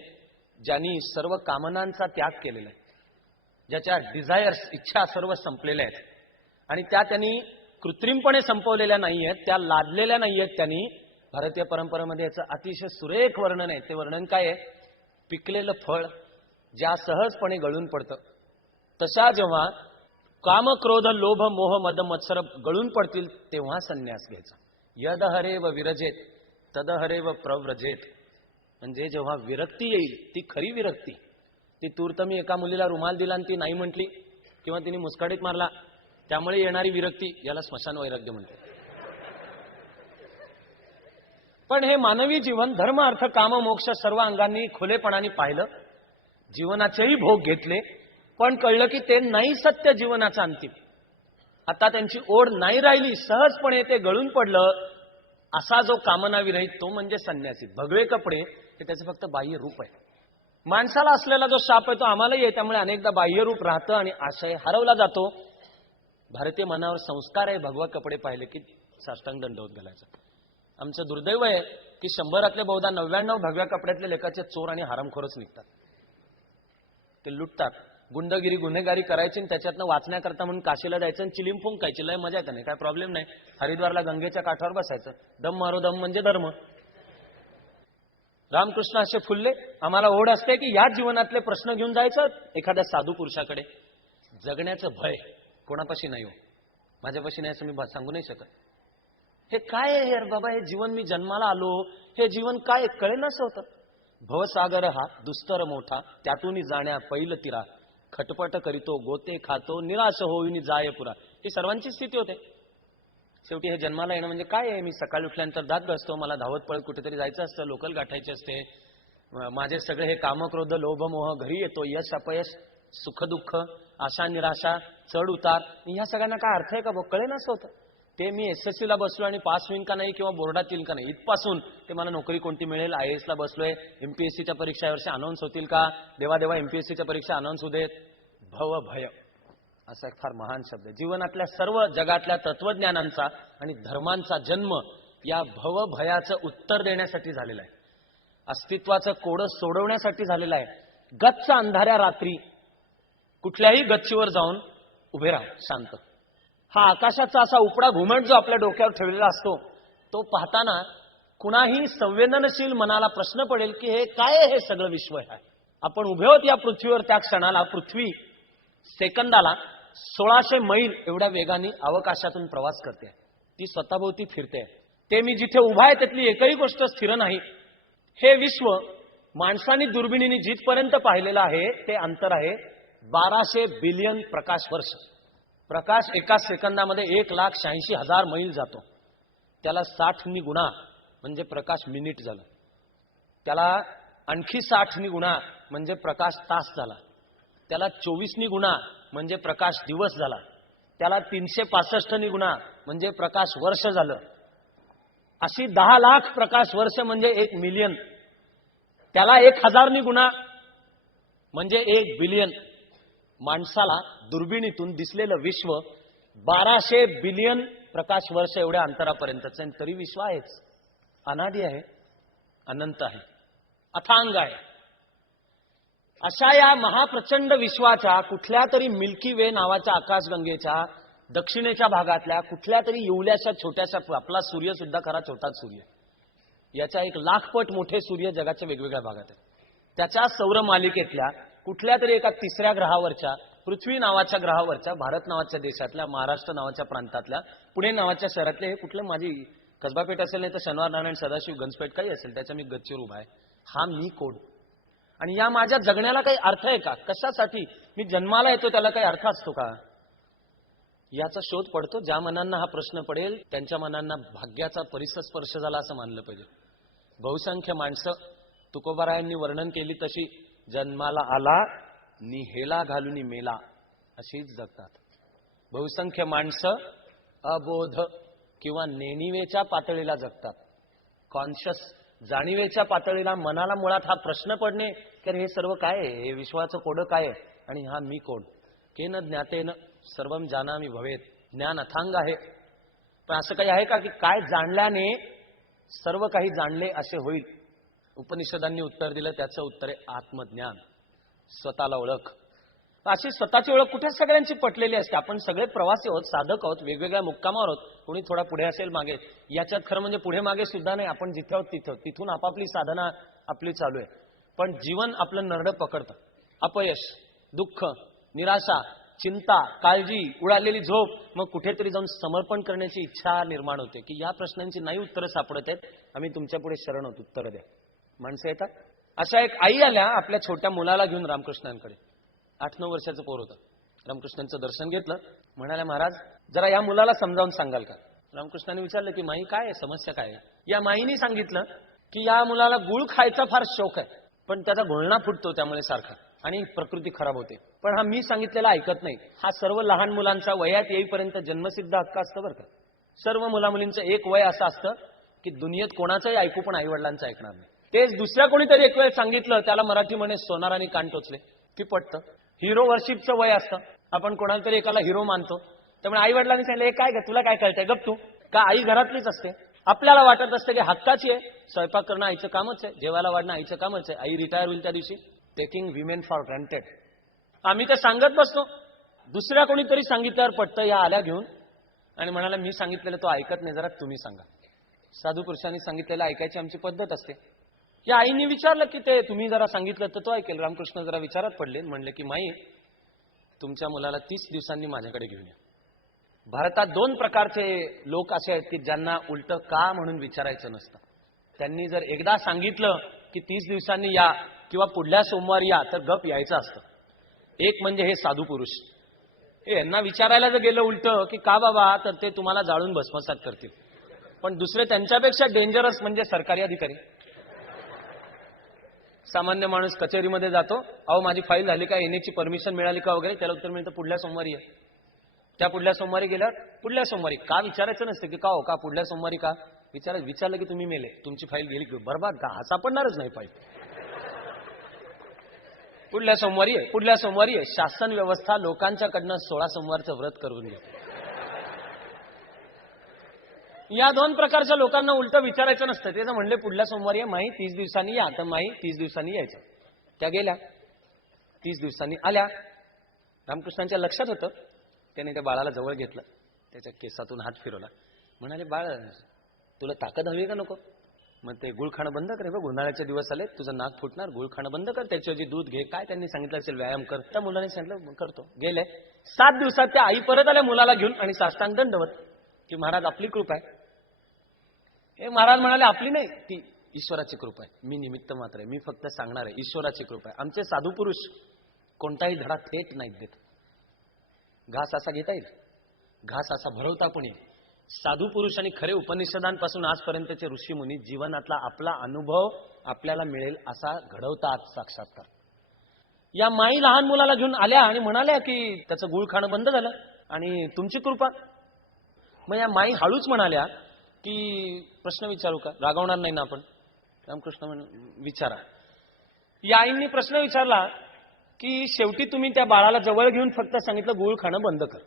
ज्यांनी सर्व कामनांचा त्याग केलेला आहे, ज्याच्या डिझायर्स, इच्छा सर्व संपलेल्या आहेत आणि त्या त्यांनी कृत्रिमपणे संपवलेल्या नाही आहेत, त्या लादलेल्या नाही आहेत. त्यांनी भारतीय परंपरेमध्ये याचं अतिशय सुरेख वर्णन आहे. ते वर्णन काय आहे? पिकलेलं फळ ज्या सहजपणे गळून पडतं, तशा जेव्हा काम, क्रोध, लोभ, मोह, मद, मत्सर गळून पडतील तेव्हा संन्यास घ्यायचा. यद हरेव विरजेत तद हरेव प्रव्रजेत. म्हणजे जेव्हा विरक्ती येईल ती खरी विरक्ती. ती तूर्त मी एका मुलीला रुमाल दिला आणि ती नाही म्हटली किंवा तिने मुस्काडीत मारला त्यामुळे येणारी विरक्ती, याला स्मशान वैराग्य म्हणते. पण हे मानवी जीवन धर्म, अर्थ, काम, मोक्ष सर्व अंगांनी खुलेपणाने पाहिलं, जीवनाचेही भोग घेतले, पण कळलं की ते नाही सत्य जीवनाचं अंतिम. आता त्यांची ओढ नाही राहिली, सहजपणे ते गळून पडलं. असा जो कामना विरहित तो म्हणजे संन्यासी. भगवे कपडे हे त्याचं फक्त बाह्य रूप आहे. माणसाला असलेला जो शाप आहे तो आम्हालाही आहे, त्यामुळे अनेकदा बाह्य रूप राहतं आणि आशय हरवला जातो. भारतीय मनावर संस्कार आहे, भगवा कपडे पाहिले की साष्टांग दंडवत घालायचा. आमचं दुर्दैव आहे की 100 बहुधा 99 भगव्या कपड्यातले लेखाचे चोर आणि हरामखोरच निघतात. ते लुटतात, गुंडगिरी, गुन्हेगारी करायची आणि त्याच्यातनं वाचण्याकरता म्हणून काशीला जायचं आणि चिलीम फुंकायची. लय मजा येते, नाही काय प्रॉब्लेम नाही. हरिद्वारला गंगेच्या काठावर बसायचं. दम मारो दम म्हणजे धर्म. रामकृष्ण असे फुलले. आम्हाला ओढ असते की या जीवनातले प्रश्न घेऊन जायचं एखाद्या साधू पुरुषाकडे. जगण्याचं भय कोणापाशी नाही हो, माझ्यापाशी नाही असं मी सांगू नाही शकत. हे काय आहे यार बाबा, हे जीवन मी जन्माला आलो, हे जीवन काय कळेनासं होतं. भवसागर हा दुस्तर मोठा, त्यातून जाण्या पैल तिरा, खटपट करीतो गोते खातो, निराश होईनी जाय पुरा. ही सर्वांची स्थिती होते. शेवटी हे जन्माला येणं म्हणजे काय आहे? मी सकाळी उठल्यानंतर दात घासतो, मला धावत पळत कुठेतरी जायचं असतं, लोकल गाठायचे असते, माझे सगळे हे काम, क्रोध, लोभ, मोह, घरी येतो, यश अपयश, सुख दुःख, आशा निराशा, चढ उतार, ह्या सगळ्यांना काय अर्थ आहे का? कळेनासं होतं. ते मी SSC ला बसलो आणि पास होईन का नाही किंवा बोर्डात येईल का नाही इथपासून ते मला नोकरी कोणती मिळेल, IAS ला बसलोय, MPSC च्या परीक्षा यावर्षी अनाऊन्स होतील का, देवा देवा MPSC च्या परीक्षा अनाऊन्स होऊ देत. भव भय असा एक फार महान शब्द आहे. जीवनातल्या सर्व जगातल्या तत्वज्ञानांचा आणि धर्मांचा जन्म या भवभयाचं उत्तर देण्यासाठी झालेला आहे. अस्तित्वाचं कोडं सोडवण्यासाठी झालेला आहे. गच्च अंधाऱ्या रात्री कुठल्याही गच्चीवर जाऊन उभे राहा शांत. हा आकाशाचा असा उपडा घुमट जो आपल्या डोक्यावर ठेवलेला असतो तो पाहताना कुणाही संवेदनशील मनाला प्रश्न पडेल की हे काय आहे, हे सगळं विश्व आहे. आपण उभे होत या पृथ्वीवर. त्या क्षणाला पृथ्वी सेकंदाला 1600 मैल एवढ्या वेगाने अवकाशातून प्रवास करते. ती स्वतःभोवती फिरते. ते मी जिथे उभा आहे त्यातली एकही गोष्ट स्थिर नाही. हे विश्व माणसाने दुर्बिणीने जिथपर्यंत पाहिलेलं आहे ते अंतर आहे 1200 बिलियन प्रकाश वर्ष. प्रकाश एका सेकंदामध्ये 1,86,000 मैल जातो. त्याला 60 नी गुणा म्हणजे प्रकाश मिनिट झालं. त्याला आणखी 60 नी गुणा म्हणजे प्रकाश तास झाला. त्याला 24 नी गुणा म्हणजे प्रकाश दिवस झाला. त्याला 365 नी गुणा म्हणजे प्रकाश वर्ष झालं. अशी 10 लाख प्रकाश वर्ष म्हणजे 1 मिलियन. त्याला 1000 नी गुणा म्हणजे 1 बिलियन. माणसाला दुर्बिणीतून दिसलेलं विश्व 1200 बिलियन प्रकाश वर्ष एवढ्या अंतरापर्यंतच आहे. तरी विश्व आहेच. अनादी आहे, अनंत आहे, अथांग आहे. अशा या महाप्रचंड विश्वाच्या कुठल्या तरी मिल्की वे नावाच्या आकाशगंगेच्या दक्षिणेच्या भागातल्या कुठल्या तरी येवल्याशा छोट्याशा, आपला सूर्य सुद्धा खरा छोटाच सूर्य, याच्या 1 लाख पट मोठे सूर्य जगाच्या वेगवेगळ्या भागात आहेत. त्याच्या सौरमालिकेतल्या कुठल्या तरी एका 3ऱ्या ग्रहावरच्या, पृथ्वी नावाच्या ग्रहावरच्या, भारत नावाच्या देशातल्या, महाराष्ट्र नावाच्या प्रांतातल्या, पुणे नावाच्या शहरातले हे कुठले माझी कसबा पेठ असेल नाही तर शनिवार नारायण सदाशिव गंजपेठ काही असेल त्याच्या मी गच्चीवर उभा आहे. हा मी कोण आणि या माझ्या जगण्याला काही अर्थ आहे का? कशासाठी मी जन्माला येतो त्याला काही अर्थ असतो का? याचा शोध पडतो. ज्या मनांना हा प्रश्न पडेल त्यांच्या मनांना भाग्याचा परिसस्पर्श झाला असं मानलं पाहिजे. बहुसंख्य माणसं तुकोबारायांनी वर्णन केली तशी जन्माला आला निहेला घालून मेला अशीच जगतात. बहुसंख्य माणसं अबोध किंवा नेणिवेच्या पातळीला जगतात. कॉन्शियस जाणीवेच्या पातळीला मनाला मुळात हा प्रश्न पडणे की हे सर्व काय आहे, हे विश्वाचं कोडं काय आहे आणि हा मी कोण? केन ज्ञातेन सर्वम जानामि भवेत. ज्ञान अथांग आहे, पण असं काही आहे का की काय जाणल्याने सर्व काही जाणले असे होईल? उपनिषदांनी उत्तर दिलं, त्याचं उत्तर आहे आत्मज्ञान, स्वतःला ओळख. अशी स्वतःची ओळख कुठे सगळ्यांची पटलेली असते. आपण सगळे प्रवासी आहोत, साधक आहोत, वेगवेगळ्या मुक्कामावर आहोत. कोणी थोडा पुढे असेल मागे, याच्यात खरं म्हणजे पुढे मागे सुद्धा नाही. आपण जिथे आहोत तिथं, तिथून आपापली साधना आपली चालू आहे. पण जीवन आपलं नरडं पकडतं. अपयश, दुःख, निराशा, चिंता, काळजी, उडालेली झोप, मग कुठेतरी जाऊन समर्पण करण्याची इच्छा निर्माण होते की या प्रश्नांची नाही उत्तरं सापडत आहेत, आम्ही तुमच्या पुढे शरण आहोत, उत्तरं द्या. माणसं येतात. अशा एक आई आल्या आपल्या छोट्या मुलाला घेऊन रामकृष्णांकडे. 8-9 वर्षाचं पोर होतं. रामकृष्णांचं दर्शन घेतलं. म्हणाल्या, महाराज जरा या मुलाला समजावून सांगाल का? रामकृष्णांनी विचारलं की माई काय आहे, समस्या काय आहे? या माईनी सांगितलं की या मुलाला गुळ खायचा फार शौक आहे, पण त्याचा घोळणा फुटतो त्यामुळे सारखा आणि प्रकृती खराब होते. पण हा मी सांगितलेला ऐकत नाही. हा सर्व लहान मुलांचा वयात येईपर्यंत जन्मसिद्ध हक्क असतं बरं का. सर्व मुलामुलींचं एक वय असं असतं की दुनियेत कोणाचंही ऐकू पण आईवडिलांचं ऐकणार नाही. तेच दुसऱ्या कोणीतरी एक वेळ सांगितलं, त्याला मराठी म्हणे सोनार आणि कान टोचले की पटतं. हिरो वर्शिपचं वय असतं. आपण कोणाला तरी एकाला हिरो मानतो. त्यामुळे आई वडिलांनी सांगितलं, हे काय ग तुला काय कळतंय, गप तू. का आई घरातलीच असते. आपल्याला वाटत असतं की हक्काची आहे, स्वयंपाक करणं आईचं कामच आहे, जेवायला वाढणं आईचं कामच आहे. आई रिटायर होईल त्या दिवशी. Taking women for granted. आम्ही ते सांगत बसतो. दुसऱ्या कोणीतरी सांगितल्यावर पटतं. या आल्या घेऊन आणि म्हणाला, मी सांगितलेलं तो ऐकत नाही, जरा तुम्ही सांगा. साधू पुरुषांनी सांगितलेलं ऐकायची आमची पद्धत असते. या आईने विचारलं की ते तुम्ही जरा सांगितलं तर तो ऐकेल. रामकृष्ण जरा विचारात पडले. म्हणले की माई, तुमच्या मुलाला 30 दिवसांनी माझ्याकडे घेऊन या. भारतात 2 प्रकारचे लोक असे आहेत की ज्यांना उलट का म्हणून विचारायचं नसतं. त्यांनी जर एकदा सांगितलं की 30 दिवसांनी या किंवा पुढल्या सोमवारी या तर गप यायचं असतं. एक म्हणजे हे साधू पुरुष. यांना विचारायला जर गेलं उलट की का बाबा, तर ते तुम्हाला जाळून भस्मसात करतील. पण दुसरे त्यांच्यापेक्षा डेंजरस म्हणजे सरकारी अधिकारी. सामान्य माणूस कचेरीमध्ये जातो, अहो माझी फाईल झाली का, येण्याची परमिशन मिळाली का वगैरे, त्याला उत्तर मिळतं पुढल्या सोमवारी आहे. त्या पुढल्या सोमवारी गेल्यावर पुढल्या सोमवारी का विचारायचं नसतं की का हो का पुढल्या सोमवारी का विचारलं की तुम्ही मेले, तुमची फाईल गेली की बरबाद का, हा सापडणारच नाही फाईल. पुढल्या सोमवारी आहे, पुढल्या सोमवारी आहे. शासन व्यवस्था लोकांच्याकडनं 16 सोमवारचं व्रत करून घे. या 2 प्रकारच्या लोकांना उलट विचारायचं नसतं. ते जर म्हणले पुढल्या सोमवारी आहे माई 30 दिवसांनी या, तर माई 30 दिवसांनी यायचं. त्या गेल्या, 30 दिवसांनी आल्या. रामकृष्णांच्या लक्षात होतं. त्याने त्या बाळाला जवळ घेतलं, त्याच्या केसातून हात फिरवला. म्हणाले, बाळ तुला ताकद हवी का नको? मग ते गुळ खाणं बंद कर. बघ उन्हाळ्याचे दिवस आले, तुझं नाक फुटणार, गुळ खाणं बंद कर, त्याच्याऐवजी दूध घे. काय त्यांनी सांगितलं असेल, व्यायाम कर. त्या मुलाने सांगितलं करतो. गेले 7 दिवसात त्या आई परत आल्या मुलाला घेऊन आणि साष्टांग दंडवत की महाराज आपली कृपा आहे. हे महाराज म्हणाले, आपली नाही, ती ईश्वराची कृपा आहे. मी निमित्त मात्र आहे, मी फक्त सांगणार आहे. ईश्वराची कृपा आहे. आमचे साधू पुरुष कोणताही धडा थेट नाहीत देत. घास असा घेता येईल, घास असा भरवता पण येईल. साधू पुरुष आणि खरे उपनिषदांपासून आजपर्यंतचे ऋषी मुनी जीवनातला आपला अनुभव आपल्याला मिळेल असा घडवतात साक्षात्कार. या माई लहान मुलाला घेऊन आल्या आणि म्हणाल्या की त्याचं गुळ खाणं बंद झालं आणि तुमची कृपा. मग या माई हळूच म्हणाल्या की प्रश्न विचारू का, रागवणार नाही ना आपण? रामकृष्ण विचारा. या आईंनी प्रश्न विचारला की शेवटी तुम्ही त्या बाळाला जवळ घेऊन फक्त सांगितलं गुळ खाणं बंद कर,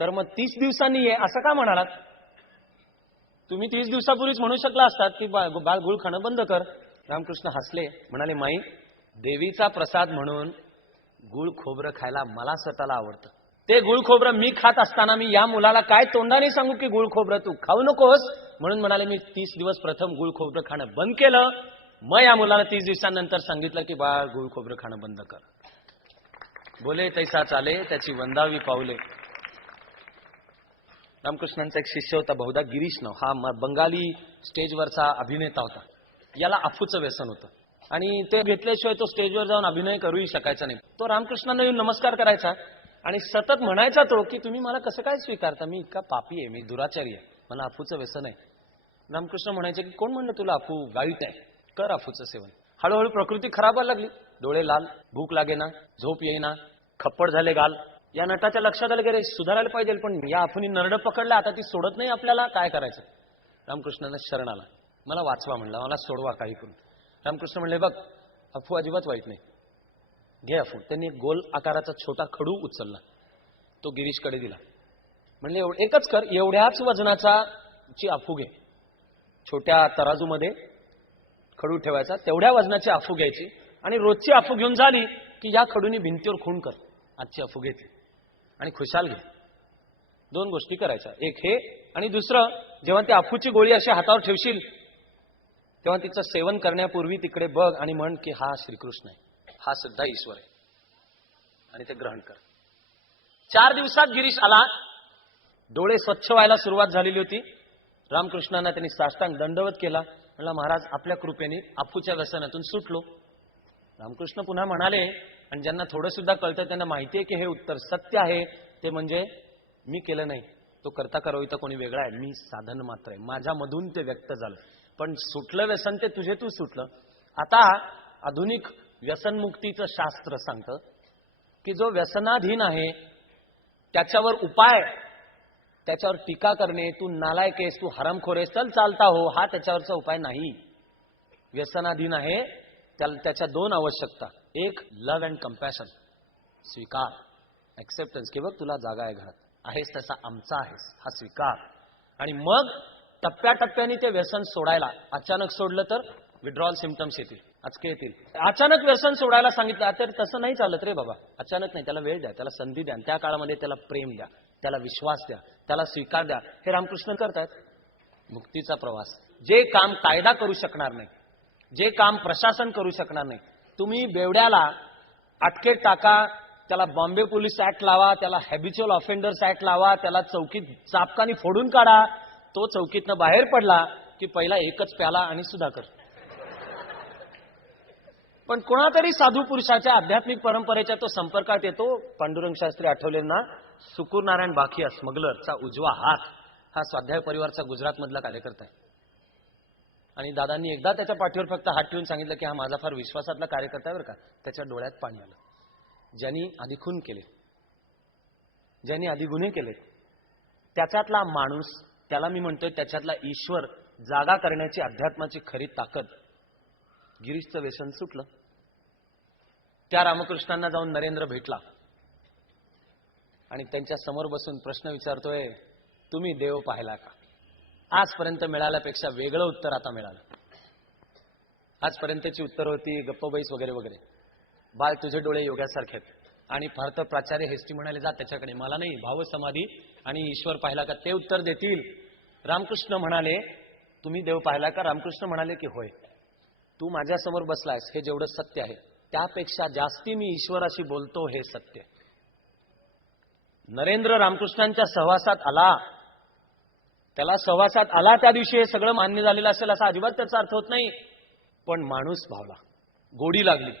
तर मग 30 दिवसांनी ये असं का म्हणालात? तुम्ही 30 दिवसापूर्वीच म्हणू शकला असतात की बाळ गुळ खाणं बंद कर. रामकृष्ण हसले, म्हणाले, माई देवीचा प्रसाद म्हणून गुळ खोबरं खायला मला स्वतःला आवडतं. ते गुळ खोबरं मी खात असताना मी या मुलाला काय तोंडाने सांगू की गुळ खोबरं तू खाऊ नकोस? म्हणून म्हणाले मी 30 दिवस प्रथम गुळ खोबरं खाणं बंद केलं. मग या मुलाला 30 दिवसांनंतर सांगितलं की बाळ गुळ खोबरं खाणं बंद कर. बोले तैसा चाले, त्याची वंदावी पाऊले. रामकृष्णांचा एक शिष्य होता बहुधा गिरीश नाव, हा बंगाली स्टेजवरचा अभिनेता होता. याला अफूचं व्यसन होतं आणि ते घेतल्याशिवाय तो स्टेजवर जाऊन अभिनय करूही शकायचा नाही. तो रामकृष्णांना येऊन नमस्कार करायचा आणि सतत म्हणायचा तो की तुम्ही मला कसं काय स्वीकारता, मी इतका पापी आहे, मी दुराचारी आहे, मला अफूचं व्यसन आहे. रामकृष्ण म्हणायचे की कोण म्हणलं तुला अफू वाईट आहे, कर अफूचं सेवन. हळूहळू प्रकृती खराब व्हायला लागली, डोळे लाल, भूक लागेना, झोप येईना, खप्पड झाले गाल. या नटाच्या लक्षात आलं की रे सुधारायला पाहिजे, पण या अफूनी नरड पकडला, आता ती सोडत नाही आपल्याला, काय करायचं. रामकृष्णांना शरण आला, मला वाचवा म्हणला, मला सोडवा काही करून. रामकृष्ण म्हणले बघ अफू अजिबात वाईट नाही, घे अफू. त्यांनी एक गोल आकाराचा छोटा खडू उचलला, तो गिरीशकडे दिला. म्हणले एकच कर, एवढ्याच वजनाचा ची अफू घे. छोट्या तराजूमध्ये खडू ठेवायचा, तेवढ्या वजनाची अफू घ्यायची आणि रोजची अफू घेऊन झाली की या खडूनी भिंतीवर खून कर. आजची अफू घेतली आणि खुशाल घे. दोन गोष्टी करायच्या, एक हे आणि दुसरं, जेव्हा त्या अफूची गोळी अशी हातावर ठेवशील तेव्हा तिचं सेवन करण्यापूर्वी तिकडे बघ आणि म्हण की हा श्रीकृष्ण आहे, हा सुद्धा ईश्वर आहे, आणि ते ग्रहण कर. 4 दिवसात गिरीश आला, डोळे स्वच्छ व्हायला सुरुवात झालेली होती. रामकृष्णांना त्यांनी साष्टांग दंडवत केला, म्हणला महाराज आपल्या कृपेने अफूच्या व्यसनातून सुटलो. रामकृष्ण पुन्हा म्हणाले, आणि ज्यांना थोडं सुद्धा कळतं त्यांना माहिती आहे की हे उत्तर सत्य आहे, ते म्हणजे मी केलं नाही, तो करता कराविता कोणी वेगळा आहे, मी साधन मात्र आहे, माझ्यामधून ते व्यक्त झालं. पण सुटलं व्यसन ते तुझे तू सुटलं. आता आधुनिक व्यसनमुक्तीचं शास्त्र सांगतं की जो व्यसनाधीन आहे त्याच्यावर उपाय, त्याच्यावर टीका करणे, तू नालायक आहेस, तू हरामखोर आहेस, चल चालता हो, हा त्याच्यावरचा उपाय नाही. व्यसनाधीन आहे त्याला त्याच्या 2 आवश्यकता, एक लव्ह अँड कंपॅशन, स्वीकार, ऍक्सेप्टन्स, की बघ तुला जागा आहे, घरात आहेस तसा आमचा आहेस, हा स्वीकार. आणि मग टप्प्याटप्प्याने ते व्यसन सोडायला. अचानक सोडलं तर विड्रॉल सिम्पटम्स येतील, आचके येतील. अचानक व्यसन सोडायला सांगितलं तर तसं नाही चालत रे बाबा, अचानक नाही, त्याला वेळ द्या, त्याला संधी द्या, त्या काळामध्ये त्याला प्रेम द्या, त्याला विश्वास द्या, त्याला स्वीकार द्या. हे रामकृष्ण करतायत. मुक्तीचा प्रवास. जे काम कायदा करू शकणार नाही, जे काम प्रशासन करू शकणार नाही, तुम्ही बेवड्याला अटकेत टाका, त्याला बॉम्बे पोलीस ऍक्ट लावा, त्याला हॅबिच्युअल ऑफेंडर्स ऍक्ट लावा, त्याला चौकीत चापकानी फोडून काढा. तो चौकीतनं बाहेर पडला की पहिला एकच प्याला आणि सुधाकर. पण कोणातरी साधू पुरुषाच्या आध्यात्मिक परंपरेच्या तो संपर्कात येतो. पांडुरंग शास्त्री आठवलेंना, सुकुरनारायण बाखिया स्मगलरचा उजवा हात, हा स्वाध्याय परिवारचा गुजरातमधला कार्यकर्ता आहे. आणि दादांनी एकदा त्याच्या पाठीवर फक्त हात ठेवून सांगितलं की हा माझा फार विश्वासातला कार्यकर्ता आहे बरं का. त्याच्या डोळ्यात पाणी आलं. ज्यांनी आधी खून केले, ज्यांनी आधी गुन्हे केले, त्याच्यातला माणूस, त्याला मी म्हणतोय त्याच्यातला ईश्वर जागा करण्याची अध्यात्माची खरी ताकद. गिरीशचं व्यसन सुटलं. त्या रामकृष्णांना जाऊन नरेंद्र भेटला आणि त्यांच्या समोर बसून प्रश्न विचारतोय, तुम्ही देव पाहिला का? आजपर्यंत मिळाल्यापेक्षा वेगळं उत्तर आता मिळालं. आजपर्यंतची उत्तर होती गप्पबैस वगैरे वगैरे. बाळ तुझे डोळे योग्यासारखे आहेत. आणि फार तर प्राचार्य हेस्टी म्हणाले जा त्याच्याकडे, मला नाही, भावसमाधी आणि ईश्वर पाहिला का ते उत्तर देतील. रामकृष्ण म्हणाले तुम्ही देव पाहिला का? रामकृष्ण म्हणाले की होय. तू माझ्यासमोर बसलायस हे जेवढं सत्य आहे त्यापेक्षा जास्ती मी ईश्वराशी बोलतो हे सत्य. नरेंद्र रामकृष्णांच्या सहवासात आला, त्याला सहवासात आला त्या दिवशी हे सगळं मान्य झालेलं असेल असा अजिबात त्याचा अर्थ होत नाही. पण माणूस भावला, गोडी लागली,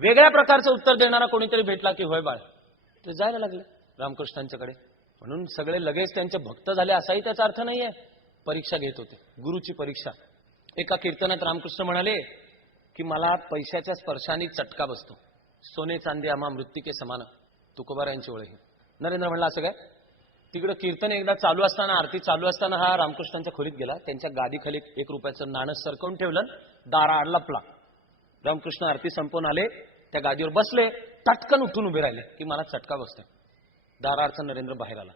वेगळ्या प्रकारचं उत्तर देणारा कोणीतरी भेटला की होय बाळ. ते जायला लागले रामकृष्णांच्याकडे. म्हणून सगळे लगेच त्यांचे भक्त झाले असाही त्याचा अर्थ नाहीये. परीक्षा घेत होते, गुरुची परीक्षा. एका कीर्तनात रामकृष्ण म्हणाले की मला पैशाच्या स्पर्शाने चटका बसतो, सोने चांदी आम्हा मृत्तिके समान, तुकोबारायांची ओळख. नरेंद्र म्हणला असं काय? तिकडं कीर्तन एकदा चालू असताना, आरती चालू असताना हा रामकृष्णांच्या खोलीत गेला, त्यांच्या गादीखाली 1 रुपयाचं नाणं सरकवून ठेवलं, दाराआड लपला. रामकृष्ण आरती संपवून आले, त्या गादीवर बसले, टटकन उठून उभे राहिले की मला चटका बसतोय. दाराआडचा नरेंद्र बाहेर आला.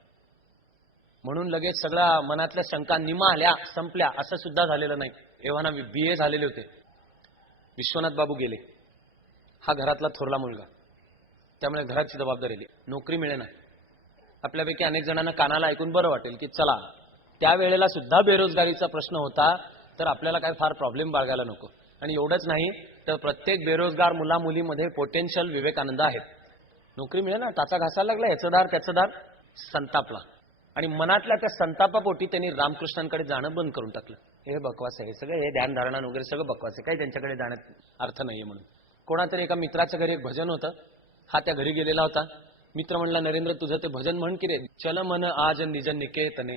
म्हणून लगेच सगळ्या मनातल्या शंका निमाल्या, संपल्या असं सुद्धा झालेलं नाही. एव्हाना BA झालेले होते. विश्वनाथ बाबू गेले. हा घरातला थोरला मुलगा, त्यामुळे घराची जबाबदारी आली. नोकरी मिळेना. आपल्यापैकी अनेक जणांना कानाला ऐकून बरं वाटेल की चला त्यावेळेला सुद्धा बेरोजगारीचा प्रश्न होता, तर आपल्याला काय फार प्रॉब्लेम बाळगायला नको. आणि एवढंच नाही तर प्रत्येक बेरोजगार मुला मुलीमध्ये पोटेन्शियल विवेकानंद आहेत. नोकरी मिळेना, टाचा घासायला लागला, याचं दार त्याचं दार. संतापला. आणि मनातल्या त्या संतापापोटी त्यांनी रामकृष्णांकडे जाणं बंद करून टाकलं. हे बकवास आहे, हे सगळं हे ध्यानधारणा वगैरे सगळं बकवास आहे, काही त्यांच्याकडे जाण्यात अर्थ नाहीये म्हणून. कोणातरी एका मित्राच्या घरी एक भजन होतं, हा त्या घरी गेलेला होता. मित्र म्हणला, नरेंद्र तुझं ते भजन म्हण की रे, चल मन आज निज निकेतने,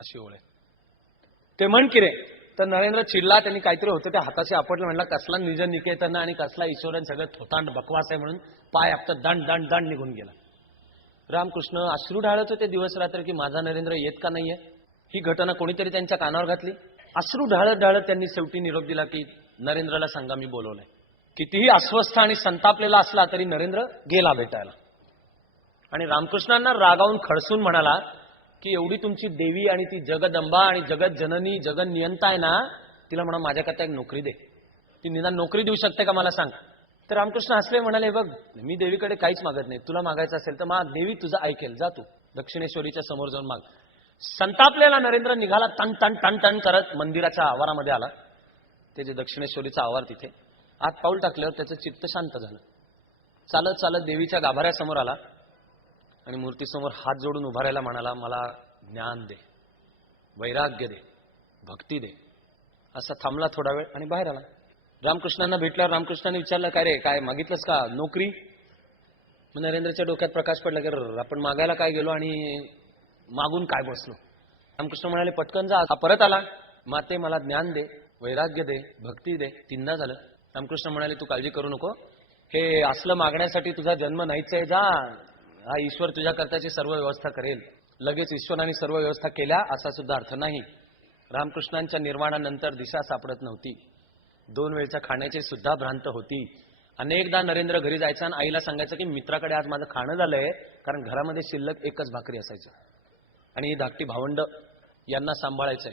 अशी ओळ आहे, ते म्हण की रे. तर नरेंद्र चिडला, त्यांनी काहीतरी होतं त्या हाताशी आपटलं, म्हणला कसला निज निकेतन आणि कसला ईश्वरन, सगळं थोतांड बकवास आहे म्हणून पाय आपलं दंड दंड दंड निघून गेला. रामकृष्ण अश्रू ढाळत होते दिवस रात्र की माझा नरेंद्र येत का नाहीये. ही घटना कोणीतरी त्यांच्या कानावर घातली. अश्रू ढाळत ढाळत त्यांनी शेवटी निरोप दिला की नरेंद्रला सांगा मी बोलवलंय. कितीही अस्वस्थ आणि संतापलेला असला तरी नरेंद्र गेला भेटायला. आणि रामकृष्णांना रागावून खडसून म्हणाला की एवढी तुमची देवी आणि ती जगदंबा आणि जगत जननी जगन नियंता आहे ना, तिला म्हणा माझ्याकरता एक नोकरी दे. ती निदान नोकरी देऊ शकते का मला सांग. तर रामकृष्ण हसले, म्हणाले बघ मी देवीकडे काहीच मागत नाही, तुला मागायचं असेल तर माग, देवी तुझं ऐकेल, जा तू दक्षिणेश्वरीच्या समोर जाऊन माग. संतापलेला नरेंद्र निघाला टन टन टन टन करत मंदिराच्या आवारामध्ये आला. ते जे दक्षिणेश्वरीचा आवार, तिथे आत पाऊल टाकल्यावर त्याचं चित्त शांत झालं. चालत चालत देवीच्या गाभाऱ्यासमोर आला आणि मूर्तीसमोर हात जोडून उभा राहायला म्हणाला, मला ज्ञान दे, वैराग्य दे, भक्ती दे. असा थांबला थोडा वेळ आणि बाहेर आला. रामकृष्णांना भेटल्यावर रामकृष्णांनी विचारलं, काय रे काय मागितलंस का, नोकरी. मग नरेंद्रच्या डोक्यात प्रकाश पडला की आपण मागायला काय गेलो आणि मागून काय बसलो. रामकृष्ण म्हणाले पटकन जा. परत आला, माते मला ज्ञान दे, वैराग्य दे, भक्ती दे. तीनदा झालं. रामकृष्ण म्हणाले तू काळजी करू नको, हे असलं मागण्यासाठी तुझा जन्म नाहीच आहे, जा, हा ईश्वर तुझ्या करताची सर्व व्यवस्था करेल. लगेच ईश्वराने सर्व व्यवस्था केल्या असा सुद्धा अर्थ नाही. रामकृष्णांच्या निर्वाणानंतर दिशा सापडत नव्हती. 2 वेळच्या खाण्याची सुद्धा भ्रांत होती. अनेकदा नरेंद्र घरी जायचा आणि आईला सांगायचं की मित्राकडे आज माझं खाणं झालंय, कारण घरामध्ये शिल्लक एकच भाकरी असायचं आणि ही धाकटी भावंड यांना सांभाळायचंय.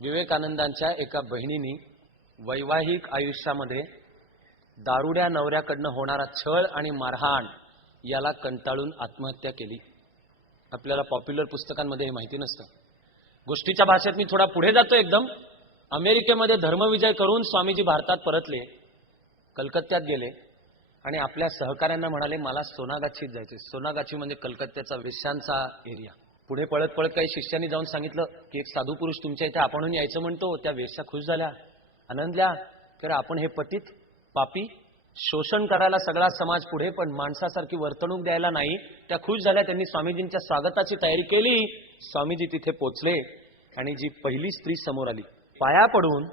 विवेकानंदांच्या एका बहिणीनी वैवाहिक आयुष्यामध्ये दारुड्या नवऱ्याकडनं होणारा छळ आणि मारहाण याला कंटाळून आत्महत्या केली. आपल्याला पॉप्युलर पुस्तकांमध्ये हे माहिती नसतं. गोष्टीच्या भाषेत मी थोडा पुढे जातो एकदम. अमेरिकेमध्ये धर्मविजय करून स्वामीजी भारतात परतले, कलकत्त्यात गेले आणि आपल्या सहकाऱ्यांना म्हणाले मला सोनागाछीत जायचे. सोनागाछी म्हणजे कलकत्त्याचा वेश्यांचा एरिया. पुढे पळत पळत काही शिष्यांनी जाऊन सांगितलं की एक साधू पुरुष तुमच्या इथे आपणहून यायचं म्हणतो. त्या वेश्या खुश झाल्या, आनंदल्या. तर आपण हे पतित पापी शोषण करायला सगळा समाज पुढे, पण माणसासारखी वर्तणूक द्यायला नाही. त्या खुश झाल्या. त्यांनी स्वामीजींच्या स्वागताची तयारी केली. स्वामीजी तिथे पोचले आणि जी पहिली स्त्री समोर आली, पाया पडून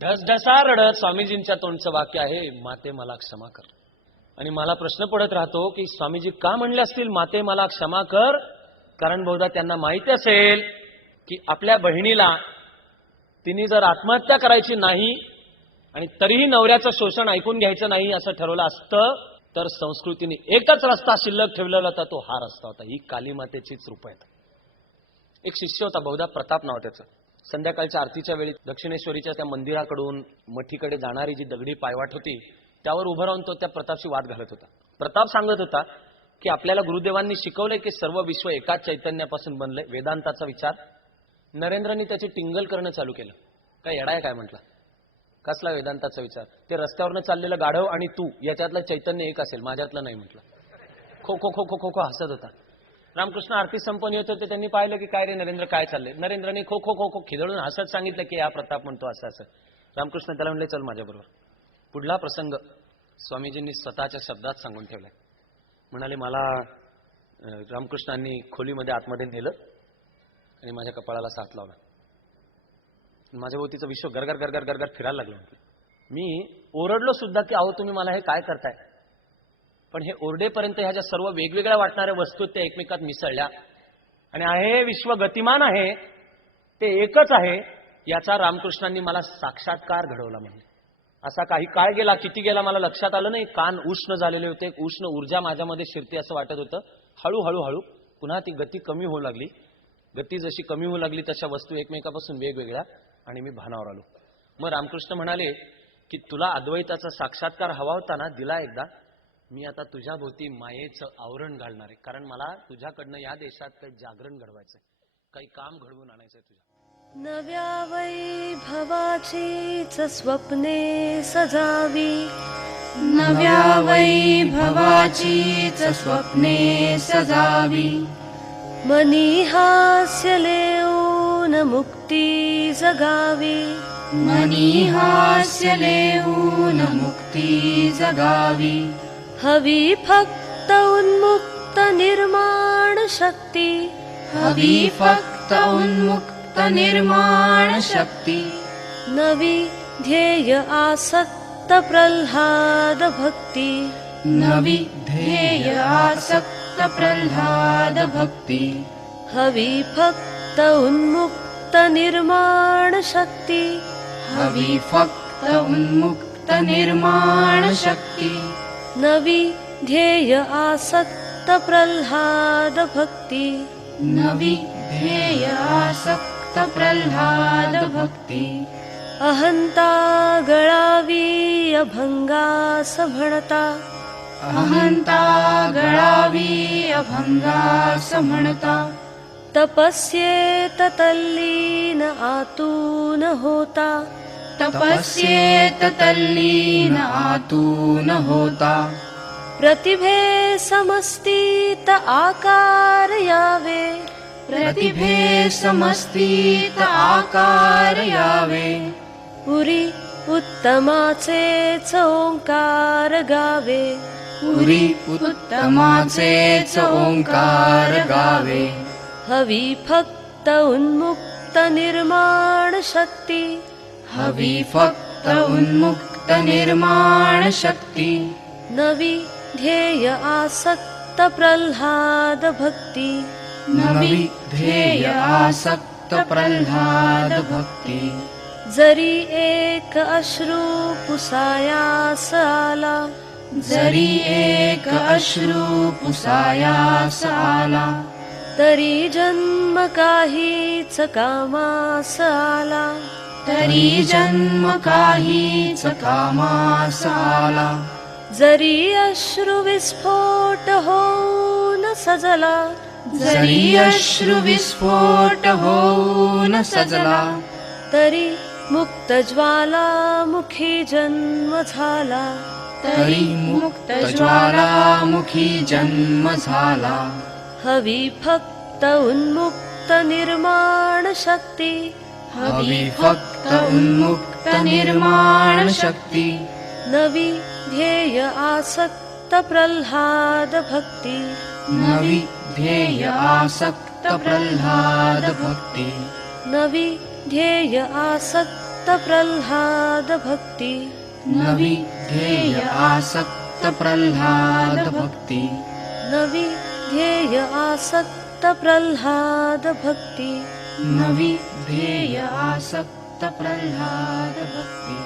ढसढसा रडत स्वामीजींच्या तोंडचं वाक्य आहे, माते मला क्षमा कर. आणि मला प्रश्न पडत राहतो की स्वामीजी का म्हणले असतील माते मला क्षमा कर. कारण बहुधा त्यांना माहिती असेल की आपल्या बहिणीला तिने जर आत्महत्या करायची नाही आणि तरीही नवऱ्याचं शोषण ऐकून घ्यायचं नाही असं ठरवलं असतं तर संस्कृतीने एकच रस्ता शिल्लक ठेवलेला होता, तो हा रस्ता होता. ही काली मातेचीच रूप आहेत. एक शिष्य होता, बहुधा प्रताप नाव त्याचं. संध्याकाळच्या आरतीच्या वेळी दक्षिणेश्वरीच्या त्या मंदिराकडून मठीकडे जाणारी जी दगडी पायवाट होती त्यावर उभं राहून तो त्या प्रतापशी वाद घालत होता. प्रताप सांगत होता की आपल्याला गुरुदेवांनी शिकवलंय की सर्व विश्व एकाच चैतन्यापासून बनलंय, वेदांताचा विचार. नरेंद्रनी त्याची टिंगल करणं चालू केलं. काय येडाय काय म्हटलं, कसला वेदांताचा विचार, ते रस्त्यावरनं चाललेलं गाढव आणि तू याच्यातलं चैतन्य एक असेल, माझ्यातलं नाही म्हटलं. खो खो खो खो खो खो हसत होता. रामकृष्ण आरती संपन्न येत होते. त्यांनी पाहिलं की काय रे नरेंद्र काय चाललंय. नरेंद्रने खो खो खो खो खिदळून हसत सांगितलं की हा प्रताप म्हणतो असं असं. रामकृष्ण त्याला म्हणले चल माझ्याबरोबर. पुढला प्रसंग स्वामीजींनी स्वतःच्या शब्दात सांगून ठेवलाय. म्हणाले मला रामकृष्णांनी खोलीमध्ये आतमध्ये नेलं आणि माझ्या कपाळाला साथ लावला. माझ्या भोवतीचं विश्व गरगर गरगर गरगर फिरायला लागलं. मी ओरडलो सुद्धा की अहो तुम्ही मला हे काय करताय. पण हे ओरडेपर्यंत ह्या ज्या सर्व वेगवेगळ्या वाटणाऱ्या वस्तू त्या एकमेकात मिसळल्या आणि आहे विश्व गतिमान आहे, ते एकच आहे याचा रामकृष्णांनी मला साक्षात्कार घडवला. म्हणजे असा काही काळ गेला, किती गेला मला लक्षात आलं नाही. कान उष्ण झालेले होते, उष्ण ऊर्जा माझ्यामध्ये शिरते असं वाटत होतं. हळूहळू हळू पुन्हा ती गती कमी होऊ लागली. गती जशी कमी होऊ लागली तशा वस्तू एकमेकापासून वेगवेगळ्या आणि मी भानावर आलो. मग रामकृष्ण म्हणाले की तुला अद्वैताचा साक्षात्कार हवा होता ना, दिला एकदा. मी आता तुझ्या भोवती मायेचं आवरण घालणार आहे, कारण मला तुझ्याकडनं या देशात काही जागरण घडवायचंय, काही काम घडवून आणायचंय तुझ्या. नव्या वैभवाचीच स्वप्ने सजावी, नव्या वैभवाचीच स्वप्ने सजावी. मनी हास्य लेऊन मुक्ती जगावी. मनी हास्य लेऊन मुक्ती जगावी. हवी फक्त उन्मुक्त निर्माण शक्ती. हवी फक्त उन्मुक्त निर्माण शक्ती. नवी ध्येय आसक्त प्रल्हाद भक्ती. नवी ध्येय आसक्त प्रल्हाद भक्ती. हवी फक्त उन्मुक्त निर्माण शक्ती. हवी फक्त उन्मुक्त निर्माण शक्ती. नवी ध्येय आसक्त प्रल्हाद भक्ती. नवी ध्येय आसक्त प्रल्हाद भक्ती. अहंता गळावी अभंगास म्हणता. अहंता गळावी अभंगास म्हणता. तपस्येत तल्लीन आतून होता. तपस्येत तल्लीन आतून होता. प्रतिभे समस्तीत आकार यावे. प्रतिभे समस्तीत आकार यावे. पुरी उत्तमाचेच ओंकार गावे. पुरी उत्तमाचेच ओंकार गावे. हवी फक्त उन्मुक्त निर्माण शक्ती. हवी फक्त उन्मुक्त निर्माण शक्ती. नवी ध्येय आसक्त प्रल्हाद भक्ती. नवी ध्येय आसक्त प्रल्हाद भक्ती. जरी एक अश्रू पुसायास आला. जरी एक अश्रू पुसायास आला. तरी जन्म काहीच कामास आला. तरी जन्म काहीच कामास आला. जरी अश्रू विस्फोट होऊन सजला. जरी अश्रु विस्फोट होऊन सजला. तरी मुक्त ज्वालामुखी जन्म झाला. तरी मुक्त ज्वालामुखी जन्म झाला. हवी फक्त उन्मुक्त निर्माण शक्ती. हवी फक्त उन्मुक्त निर्माण शक्ती. नवी ध्येय आसक्त प्रल्हाद भक्ती. नवी ध्येय आसक्त प्रल्हाद भक्ती. नवी ध्येय आसक्त प्रल्हाद भक्ती. नवी ध्येय आसक्त प्रल्हाद भक्ती. नवी ध्येय आसक्त प्रल्हाद भक्ती. नवी ध्येय आसक्त प्रल्हाद भक्ती.